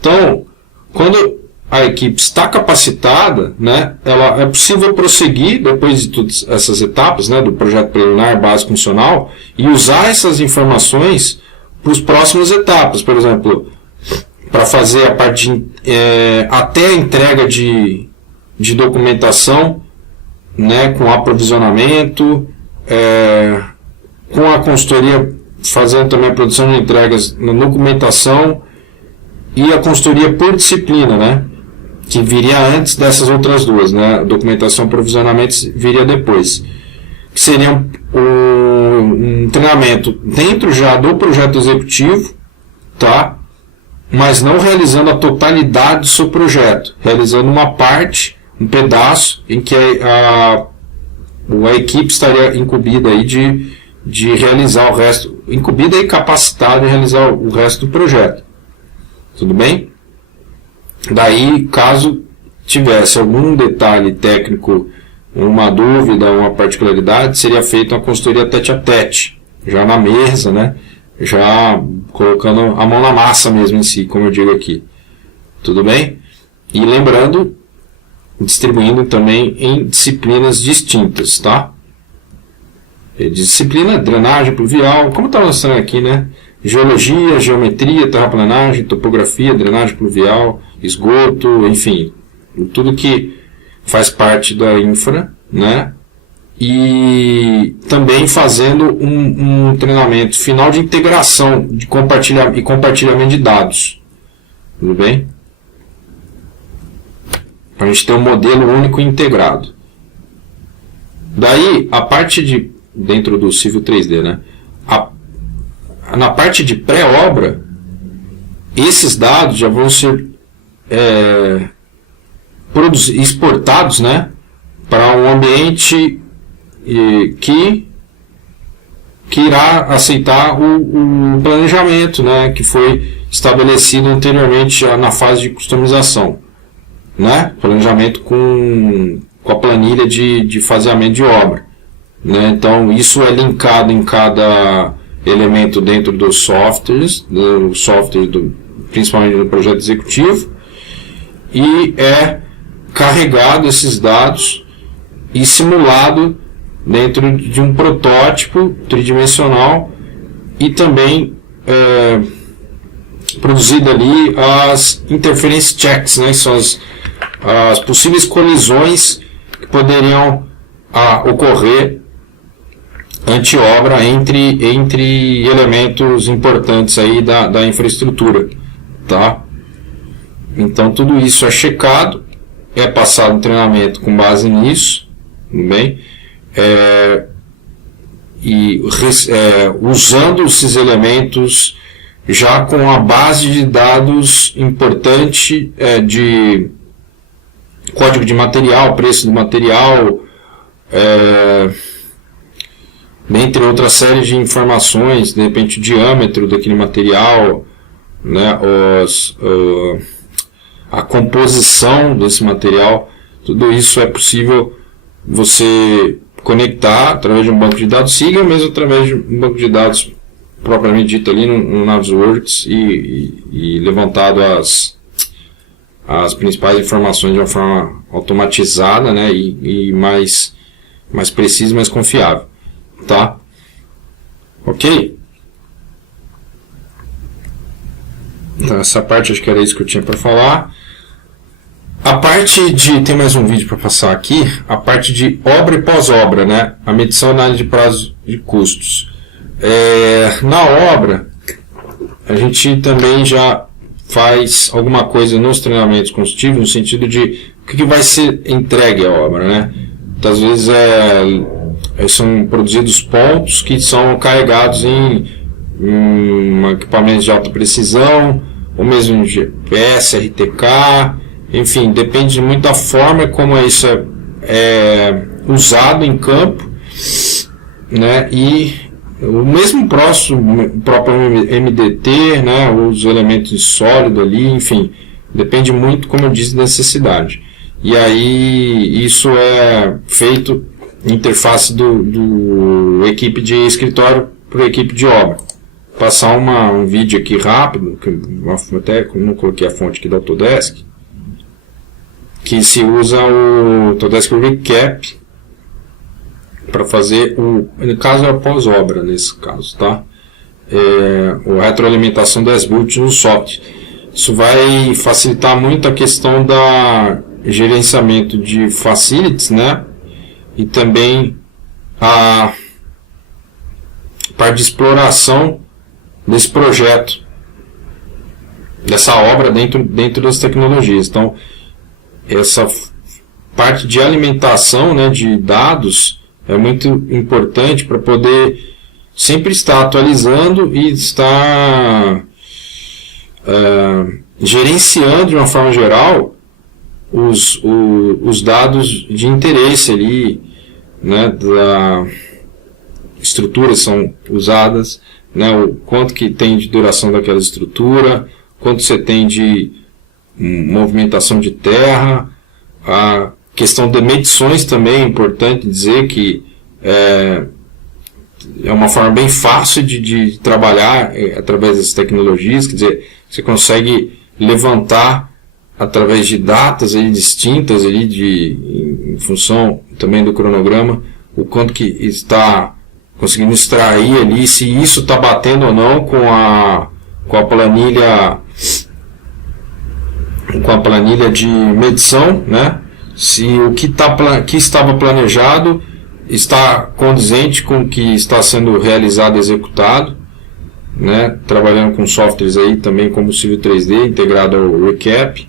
Então, quando a equipe está capacitada, né, é possível prosseguir depois de todas essas etapas, né, do projeto preliminar, básico, funcional, e usar essas informações para as próximas etapas. Por exemplo, para fazer a parte até a entrega de documentação, né, com aprovisionamento, com a consultoria fazendo também a produção de entregas na documentação e a consultoria por disciplina, né, que viria antes dessas outras duas, né, documentação e aprovisionamento viria depois, que seria um treinamento dentro já do projeto executivo, tá, mas não realizando a totalidade do seu projeto, realizando uma parte, um pedaço em que a equipe estaria incumbida aí de realizar o resto, incumbida e capacitada de realizar o resto do projeto. Tudo bem? Daí, caso tivesse algum detalhe técnico, uma dúvida, uma particularidade, seria feita uma consultoria tete a tete, já na mesa, né? Já colocando a mão na massa mesmo em si, como eu digo aqui. Tudo bem? E lembrando, distribuindo também em disciplinas distintas, tá? Disciplina, drenagem pluvial, como está mostrando aqui, né? Geologia, geometria, terraplanagem, topografia, drenagem pluvial, esgoto, enfim, tudo que faz parte da infra, né? E também fazendo um treinamento final de integração de compartilhamento de dados. Tudo bem? Para a gente ter um modelo único e integrado. Daí, a parte dentro do Civil 3D, né? Na parte de pré-obra, esses dados já vão ser exportados, né, para um ambiente que irá aceitar o planejamento, né, que foi estabelecido anteriormente na fase de customização, né, planejamento com a planilha de faseamento de obra, né. Então isso é linkado em cada elemento dentro dos softwares, principalmente do projeto executivo, e é carregado esses dados e simulado dentro de um protótipo tridimensional e também produzido ali as interference checks, né, que são as possíveis colisões que poderiam ocorrer anti-obra entre elementos importantes aí da infraestrutura, tá? Então tudo isso é checado, é passado um treinamento com base nisso, tudo bem? Usando esses elementos já com a base de dados importante de código de material, preço do material, dentre outra série de informações, de repente o diâmetro daquele material, né, a composição desse material, tudo isso é possível você conectar através de um banco de dados SIG ou mesmo através de um banco de dados propriamente dito ali no Navisworks e levantado as principais informações de uma forma automatizada, né, e mais precisa e mais confiável. Tá? Ok? Então essa parte acho que era isso que eu tinha para falar. A parte tem mais um vídeo para passar aqui, a parte de obra e pós-obra, né? A medição e análise de prazos de custos. Na obra, a gente também já faz alguma coisa nos treinamentos construtivos, no sentido de o que vai ser entregue à obra, né? Muitas vezes são produzidos pontos que são carregados em equipamentos de alta precisão, ou mesmo em GPS, RTK, enfim, depende muito da forma como isso é usado em campo, né? E o mesmo próprio MDT, né? Os elementos sólidos ali, enfim, depende muito, como eu disse, da necessidade. E aí isso é feito interface do equipe de escritório para a equipe de obra. Passar um vídeo aqui rápido, que eu até não coloquei a fonte aqui da Autodesk, que se usa o Autodesk Recap para fazer no caso é a pós-obra nesse caso, tá? A retroalimentação do as-built no software. Isso vai facilitar muito a questão da gerenciamento de facilities, né? E também a parte de exploração desse projeto, dessa obra dentro das tecnologias. Então, essa parte de alimentação, né, de dados é muito importante para poder sempre estar atualizando e estar gerenciando de uma forma geral os dados de interesse ali, né, da estruturas são usadas, né, o quanto que tem de duração daquela estrutura, quanto você tem de movimentação de terra, a questão de medições também é importante dizer que é uma forma bem fácil de trabalhar através dessas tecnologias, quer dizer, você consegue levantar através de datas aí distintas aí em função também do cronograma, o quanto que está conseguindo extrair ali, se isso está batendo ou não com a planilha de medição, né? Se o que estava planejado está condizente com o que está sendo realizado e executado, né? Trabalhando com softwares aí também como o Civil 3D integrado ao Recap.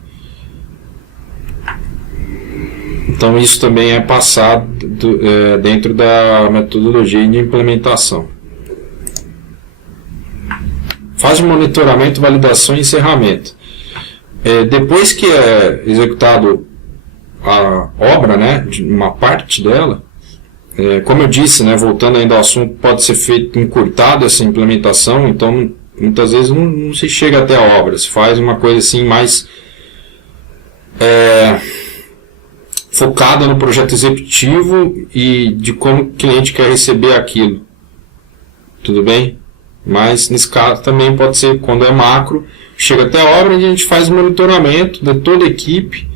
Então isso também é passado dentro da metodologia de implementação. Fase de monitoramento, validação e encerramento. Depois que é executado a obra, né, uma parte dela, como eu disse, né, voltando ainda ao assunto, pode ser feito encurtado essa implementação, então muitas vezes não se chega até a obra, se faz uma coisa assim mais focada no projeto executivo e de como o cliente quer receber aquilo. Tudo bem? Mas nesse caso também pode ser quando é macro, chega até a obra e a gente faz monitoramento de toda a equipe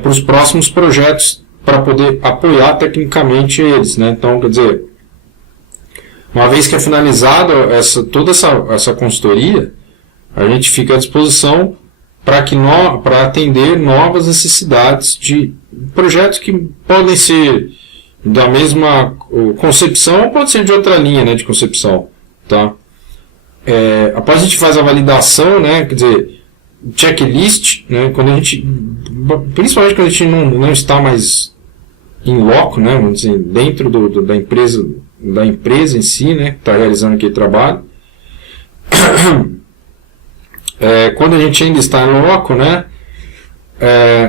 para os próximos projetos para poder apoiar tecnicamente eles, né? Então, quer dizer, uma vez que é finalizada toda essa consultoria, a gente fica à disposição para atender novas necessidades de projetos que podem ser da mesma concepção ou pode ser de outra linha, né, de concepção, tá? Após a gente faz a validação, né, quer dizer, checklist, né, principalmente quando a gente não está mais em loco, né, vamos dizer, dentro da empresa em si, né, que está realizando aquele trabalho. Quando a gente ainda está em loco, né,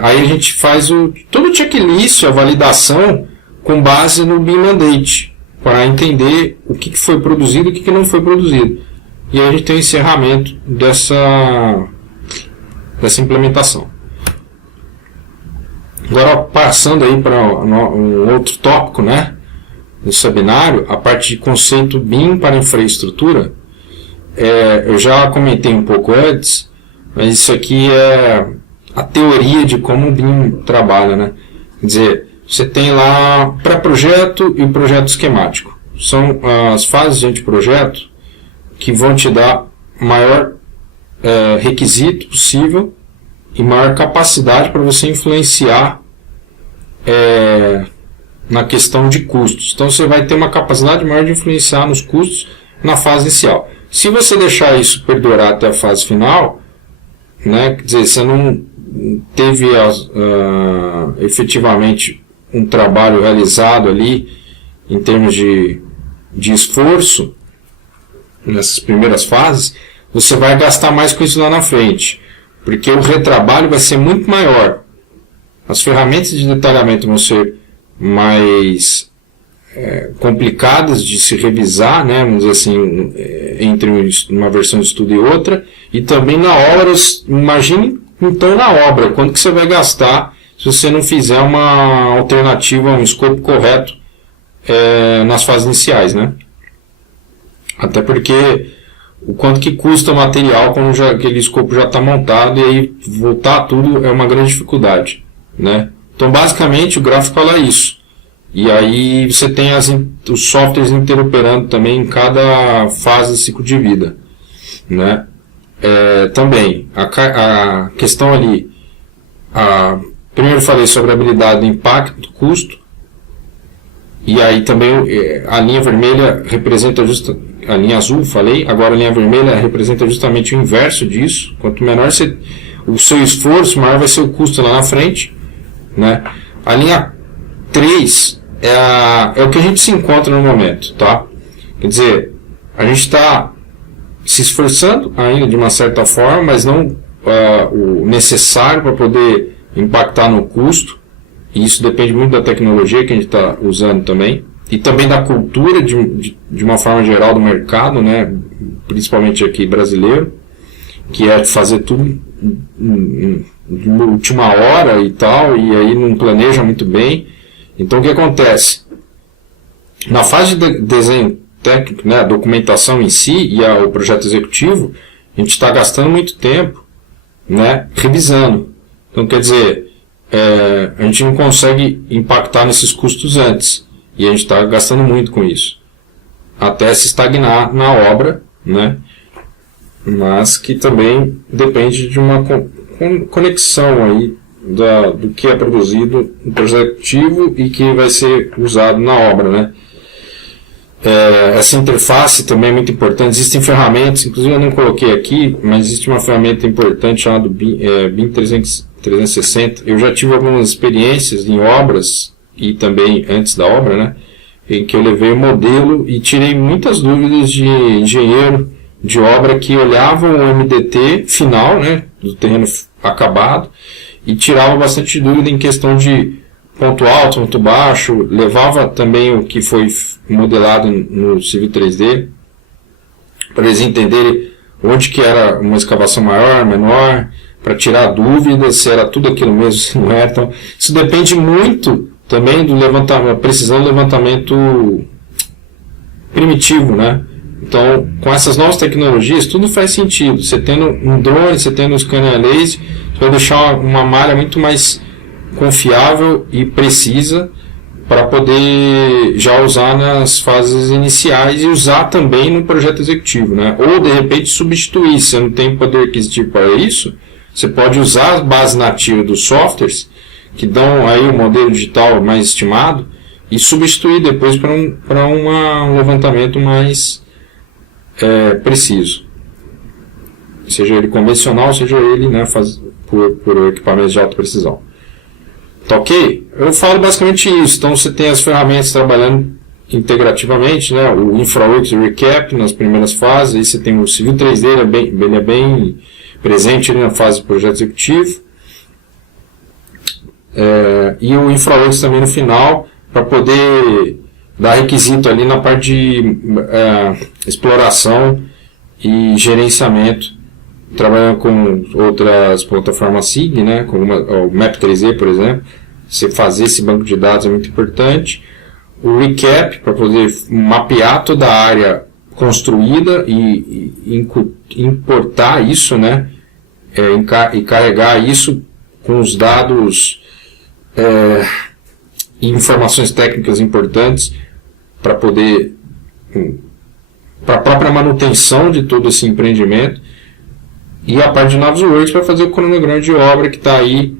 aí a gente faz todo o checklist, a validação com base no BIM Mandate, para entender o que foi produzido e o que não foi produzido. E aí a gente tem o encerramento dessa implementação. Agora, passando aí para um outro tópico, né, nesse webinário, a parte de conceito BIM para infraestrutura. Eu já comentei um pouco antes, mas isso aqui é a teoria de como o BIM trabalha, né? Quer dizer, você tem lá pré-projeto e o projeto esquemático. São as fases de anteprojeto que vão te dar maior requisito possível e maior capacidade para você influenciar na questão de custos. Então você vai ter uma capacidade maior de influenciar nos custos na fase inicial. Se você deixar isso perdurar até a fase final, né, quer dizer, você não teve efetivamente um trabalho realizado ali em termos de esforço nessas primeiras fases, você vai gastar mais com isso lá na frente, porque o retrabalho vai ser muito maior. As ferramentas de detalhamento vão ser mais complicadas de se revisar, né, vamos dizer assim, entre uma versão de estudo e outra, e também na obra, imagine então na obra, quanto que você vai gastar se você não fizer uma alternativa, um escopo correto nas fases iniciais, né? Até porque o quanto que custa o material quando aquele escopo já está montado, e aí voltar tudo é uma grande dificuldade, né? Então, basicamente, o gráfico fala isso. E aí você tem os softwares interoperando também em cada fase do ciclo de vida, né? Também, a questão ali, primeiro eu falei sobre a habilidade do impacto, do custo, e aí também a linha vermelha representa a linha azul, falei, agora a linha vermelha representa justamente o inverso disso. Quanto menor o seu esforço, maior vai ser o custo lá na frente, né? A linha 3 é o que a gente se encontra no momento, tá? Quer dizer, a gente está se esforçando ainda de uma certa forma, mas não o necessário para poder impactar no custo, e isso depende muito da tecnologia que a gente está usando também, e também da cultura de uma forma geral do mercado, né? Principalmente aqui brasileiro, que é fazer tudo de última hora e tal, e aí não planeja muito bem. Então o que acontece? Na fase de desenho técnico, né, a documentação em si e o projeto executivo, a gente está gastando muito tempo, né, revisando. Então quer dizer, a gente não consegue impactar nesses custos antes, e a gente está gastando muito com isso, até se estagnar na obra, né, mas que também depende de uma conexão aí do que é produzido no projeto executivo e que vai ser usado na obra, né. Essa interface também é muito importante. Existem ferramentas, inclusive eu não coloquei aqui, mas existe uma ferramenta importante chamada BIM 360. Eu já tive algumas experiências em obras e também antes da obra, né, em que eu levei o modelo e tirei muitas dúvidas de engenheiro de obra que olhava o MDT final, né, do terreno acabado, e tirava bastante dúvida em questão de ponto alto, ponto baixo, levava também o que foi modelado no Civil 3D, para eles entenderem onde que era uma escavação maior, menor, para tirar dúvidas se era tudo aquilo mesmo, se não era. Então, isso depende muito também do levantamento, precisão do levantamento primitivo, né? Então, com essas novas tecnologias, tudo faz sentido. Você tendo um drone, você tendo um scanner laser, você vai deixar uma malha muito mais confiável e precisa para poder já usar nas fases iniciais e usar também no projeto executivo, né? Ou de repente substituir, se você não tem poder aquisitivo para isso, você pode usar as bases nativas dos softwares que dão aí o modelo digital mais estimado e substituir depois para um levantamento mais preciso, seja ele convencional, seja ele, né, por equipamentos de alta precisão. Tá ok? Eu falo basicamente isso. Então você tem as ferramentas trabalhando integrativamente, né? O InfraWorks e o Recap nas primeiras fases, aí você tem o Civil 3D, ele é bem presente ali na fase do projeto executivo, e o InfraWorks também no final, para poder dar requisito ali na parte de exploração e gerenciamento, trabalhando com outras plataformas SIG, né, como o Map3D, por exemplo. Você fazer esse banco de dados é muito importante. O Recap, para poder mapear toda a área construída e importar isso, né, e carregar isso com os dados e informações técnicas importantes para poder, para a própria manutenção de todo esse empreendimento. E a parte de Navisworks para fazer o cronograma de obra que está aí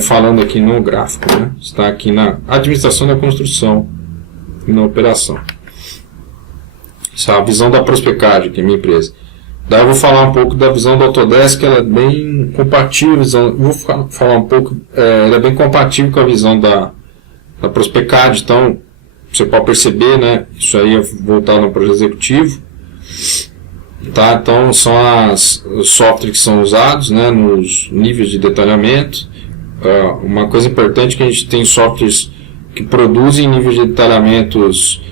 falando aqui no gráfico, né? Está aqui na administração da construção e na operação. Essa é a visão da Prospecad, que é a minha empresa. Daí eu vou falar um pouco da visão do Autodesk, ela é bem compatível, vou falar um pouco, ela é bem compatível com a visão da Prospecad, então você pode perceber, né? Isso aí é voltado no projeto executivo. Tá, então são os softwares que são usados, né, nos níveis de detalhamento. Uma coisa importante é que a gente tem softwares que produzem níveis de detalhamentos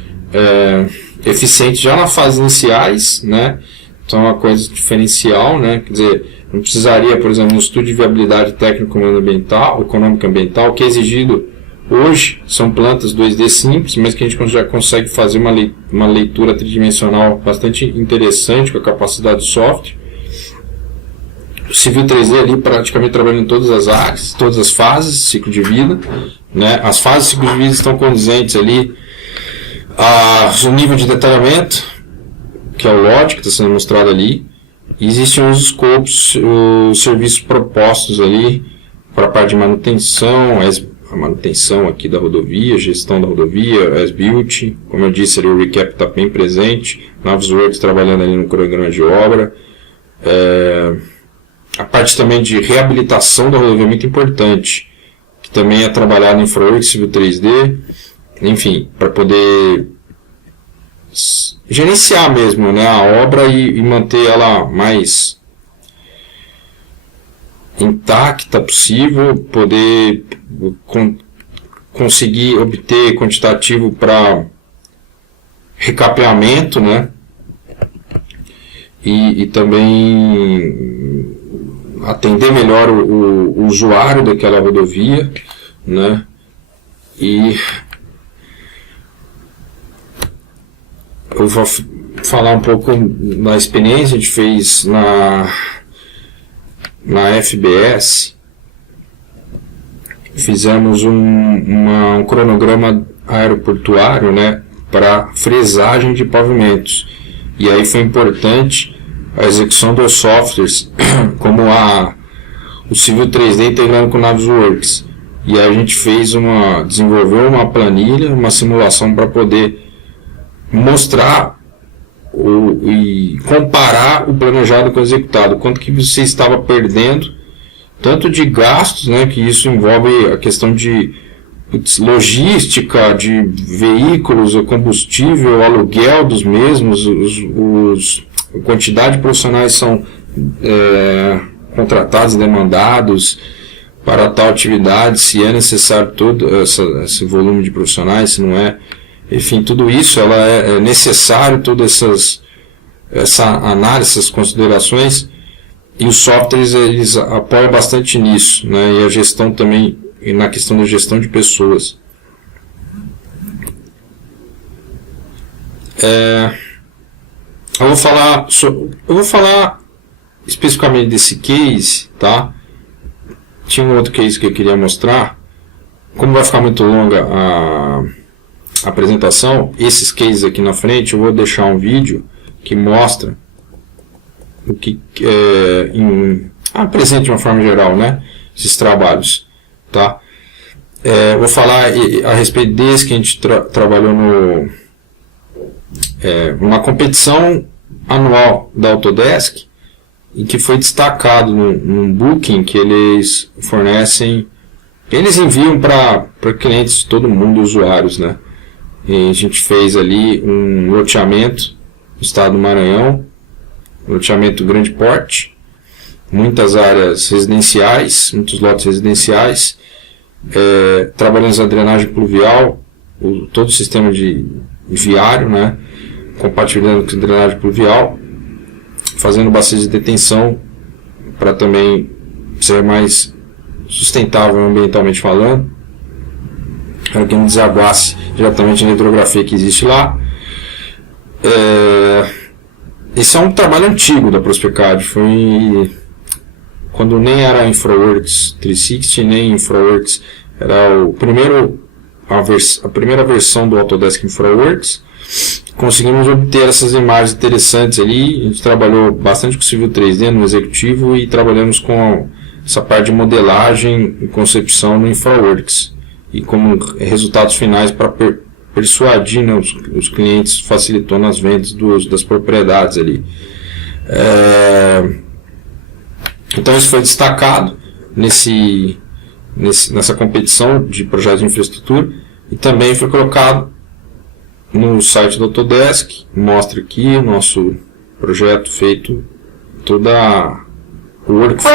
eficientes já nas fases iniciais, né? Então é uma coisa diferencial, né? Quer dizer, não precisaria, por exemplo, um estudo de viabilidade técnico-econômica ambiental, que é exigido Hoje são plantas 2D simples, mas que a gente já consegue fazer uma leitura tridimensional bastante interessante com a capacidade do software. O Civil 3D ali praticamente trabalhando em todas as áreas, todas as fases de ciclo de vida, né? As fases de ciclo de vida estão condizentes ali ao nível de detalhamento, que é o lógico que está sendo mostrado ali. E existem os scopes, os serviços propostos ali para a parte de manutenção, a manutenção aqui da rodovia, gestão da rodovia, as-built, como eu disse ali, o recap está bem presente, Navisworks trabalhando ali no cronograma de obra, a parte também de reabilitação da rodovia é muito importante, que também é trabalhado em InfraWorks, Civil 3D, enfim, para poder gerenciar mesmo, né, a obra e manter ela mais intacta possível, poder conseguir obter quantitativo para recapeamento, né, e também atender melhor o usuário daquela rodovia, né, e eu vou falar um pouco da experiência. A gente fez na FBS, fizemos um cronograma aeroportuário, né, para fresagem de pavimentos, e aí foi importante a execução dos softwares, como o Civil 3D integrando com o Navisworks, e aí a gente desenvolveu uma planilha, uma simulação para poder mostrar e comparar o planejado com o executado, quanto que você estava perdendo, tanto de gastos, né, que isso envolve a questão de logística, de veículos, o combustível, o aluguel dos mesmos, a quantidade de profissionais são contratados e demandados para tal atividade, se é necessário todo esse volume de profissionais, se não é. Enfim, tudo isso é necessário, todas essa análise, essas considerações, e os softwares eles apoiam bastante nisso, né, e a gestão também, e na questão da gestão de pessoas. Eu vou falar especificamente desse case, tá? Tinha um outro case que eu queria mostrar. Como vai ficar muito longa a apresentação, esses cases aqui na frente, eu vou deixar um vídeo que mostra o que apresenta de uma forma geral, né, esses trabalhos, tá? Vou falar a respeito desse que a gente trabalhou numa competição anual da Autodesk, e que foi destacado num booking que eles fornecem, eles enviam para clientes de todo mundo, usuários, né? E a gente fez ali um loteamento no estado do Maranhão, loteamento grande porte, muitas áreas residenciais, muitos lotes residenciais, trabalhando na drenagem pluvial, todo o sistema de viário, né, compatibilizando com a drenagem pluvial, fazendo bacias de detenção para também ser mais sustentável ambientalmente falando, para que não desaguasse diretamente na hidrografia que existe lá. Esse é um trabalho antigo da Prospecad, foi quando nem era InfraWorks 360, nem InfraWorks, era a primeira versão do Autodesk InfraWorks. Conseguimos obter essas imagens interessantes ali. A gente trabalhou bastante com o Civil 3D no executivo e trabalhamos com essa parte de modelagem e concepção no InfraWorks, e como resultados finais para persuadir, né, os clientes, facilitou nas vendas das propriedades ali. Então isso foi destacado nessa competição de projetos de infraestrutura, e também foi colocado no site do Autodesk. Mostra aqui o nosso projeto feito, toda o workflow.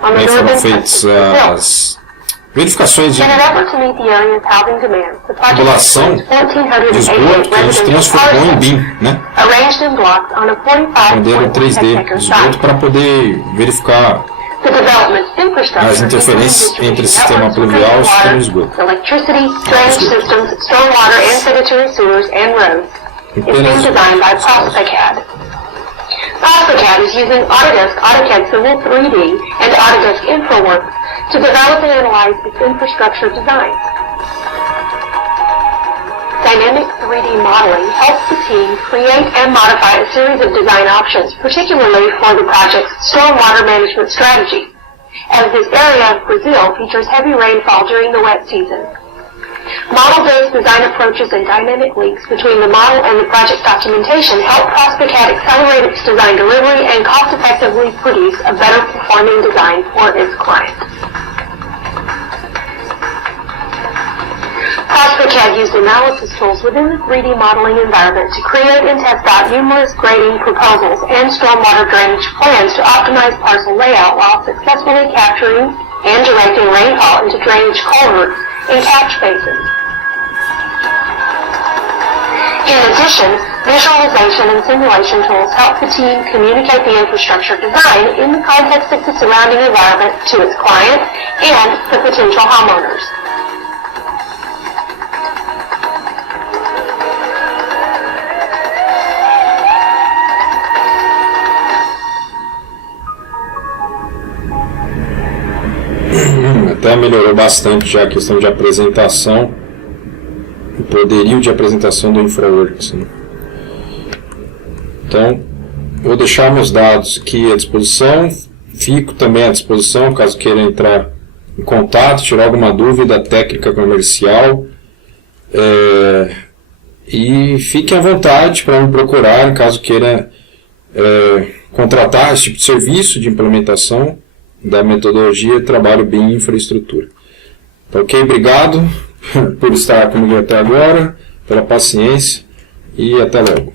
Aí foram feitas as verificações de tubulação de esgoto que a gente transformou em BIM, né? Modelo 3D de esgoto, para poder verificar The development infrastructure as interferências entre sistema pluvial e sistema de esgoto. Electricity, drainage systems, stormwater and sanitary sewers and roads is being designed by ProspeCAD. ProspeCAD is using Autodesk AutoCAD Civil 3D and Autodesk InfraWorks to develop and analyze its infrastructure designs. Dynamic 3D modeling helps the team create and modify a series of design options, particularly for the project's stormwater management strategy, as this area of Brazil features heavy rainfall during the wet season. Model-based design approaches and dynamic links between the model and the project documentation help ProspeCAD accelerate its design delivery and cost-effectively produce a better performing design for its client. ProspeCAD used analysis tools within the 3D modeling environment to create and test out numerous grading proposals and stormwater drainage plans to optimize parcel layout while successfully capturing and directing rainfall into drainage culverts and catch basins. In addition, visualization and simulation tools help the team communicate the infrastructure design in the context of the surrounding environment to its client and the potential homeowners. Até melhorou bastante já a questão de apresentação, o poderio de apresentação do InfraWorks, né? Então, vou deixar meus dados aqui à disposição, fico também à disposição caso queira entrar em contato, tirar alguma dúvida técnica comercial, e fiquem à vontade para me procurar caso queira contratar esse tipo de serviço de implementação da metodologia Trabalho BIM Infraestrutura. Então, ok, obrigado por estar comigo até agora, pela paciência e até logo.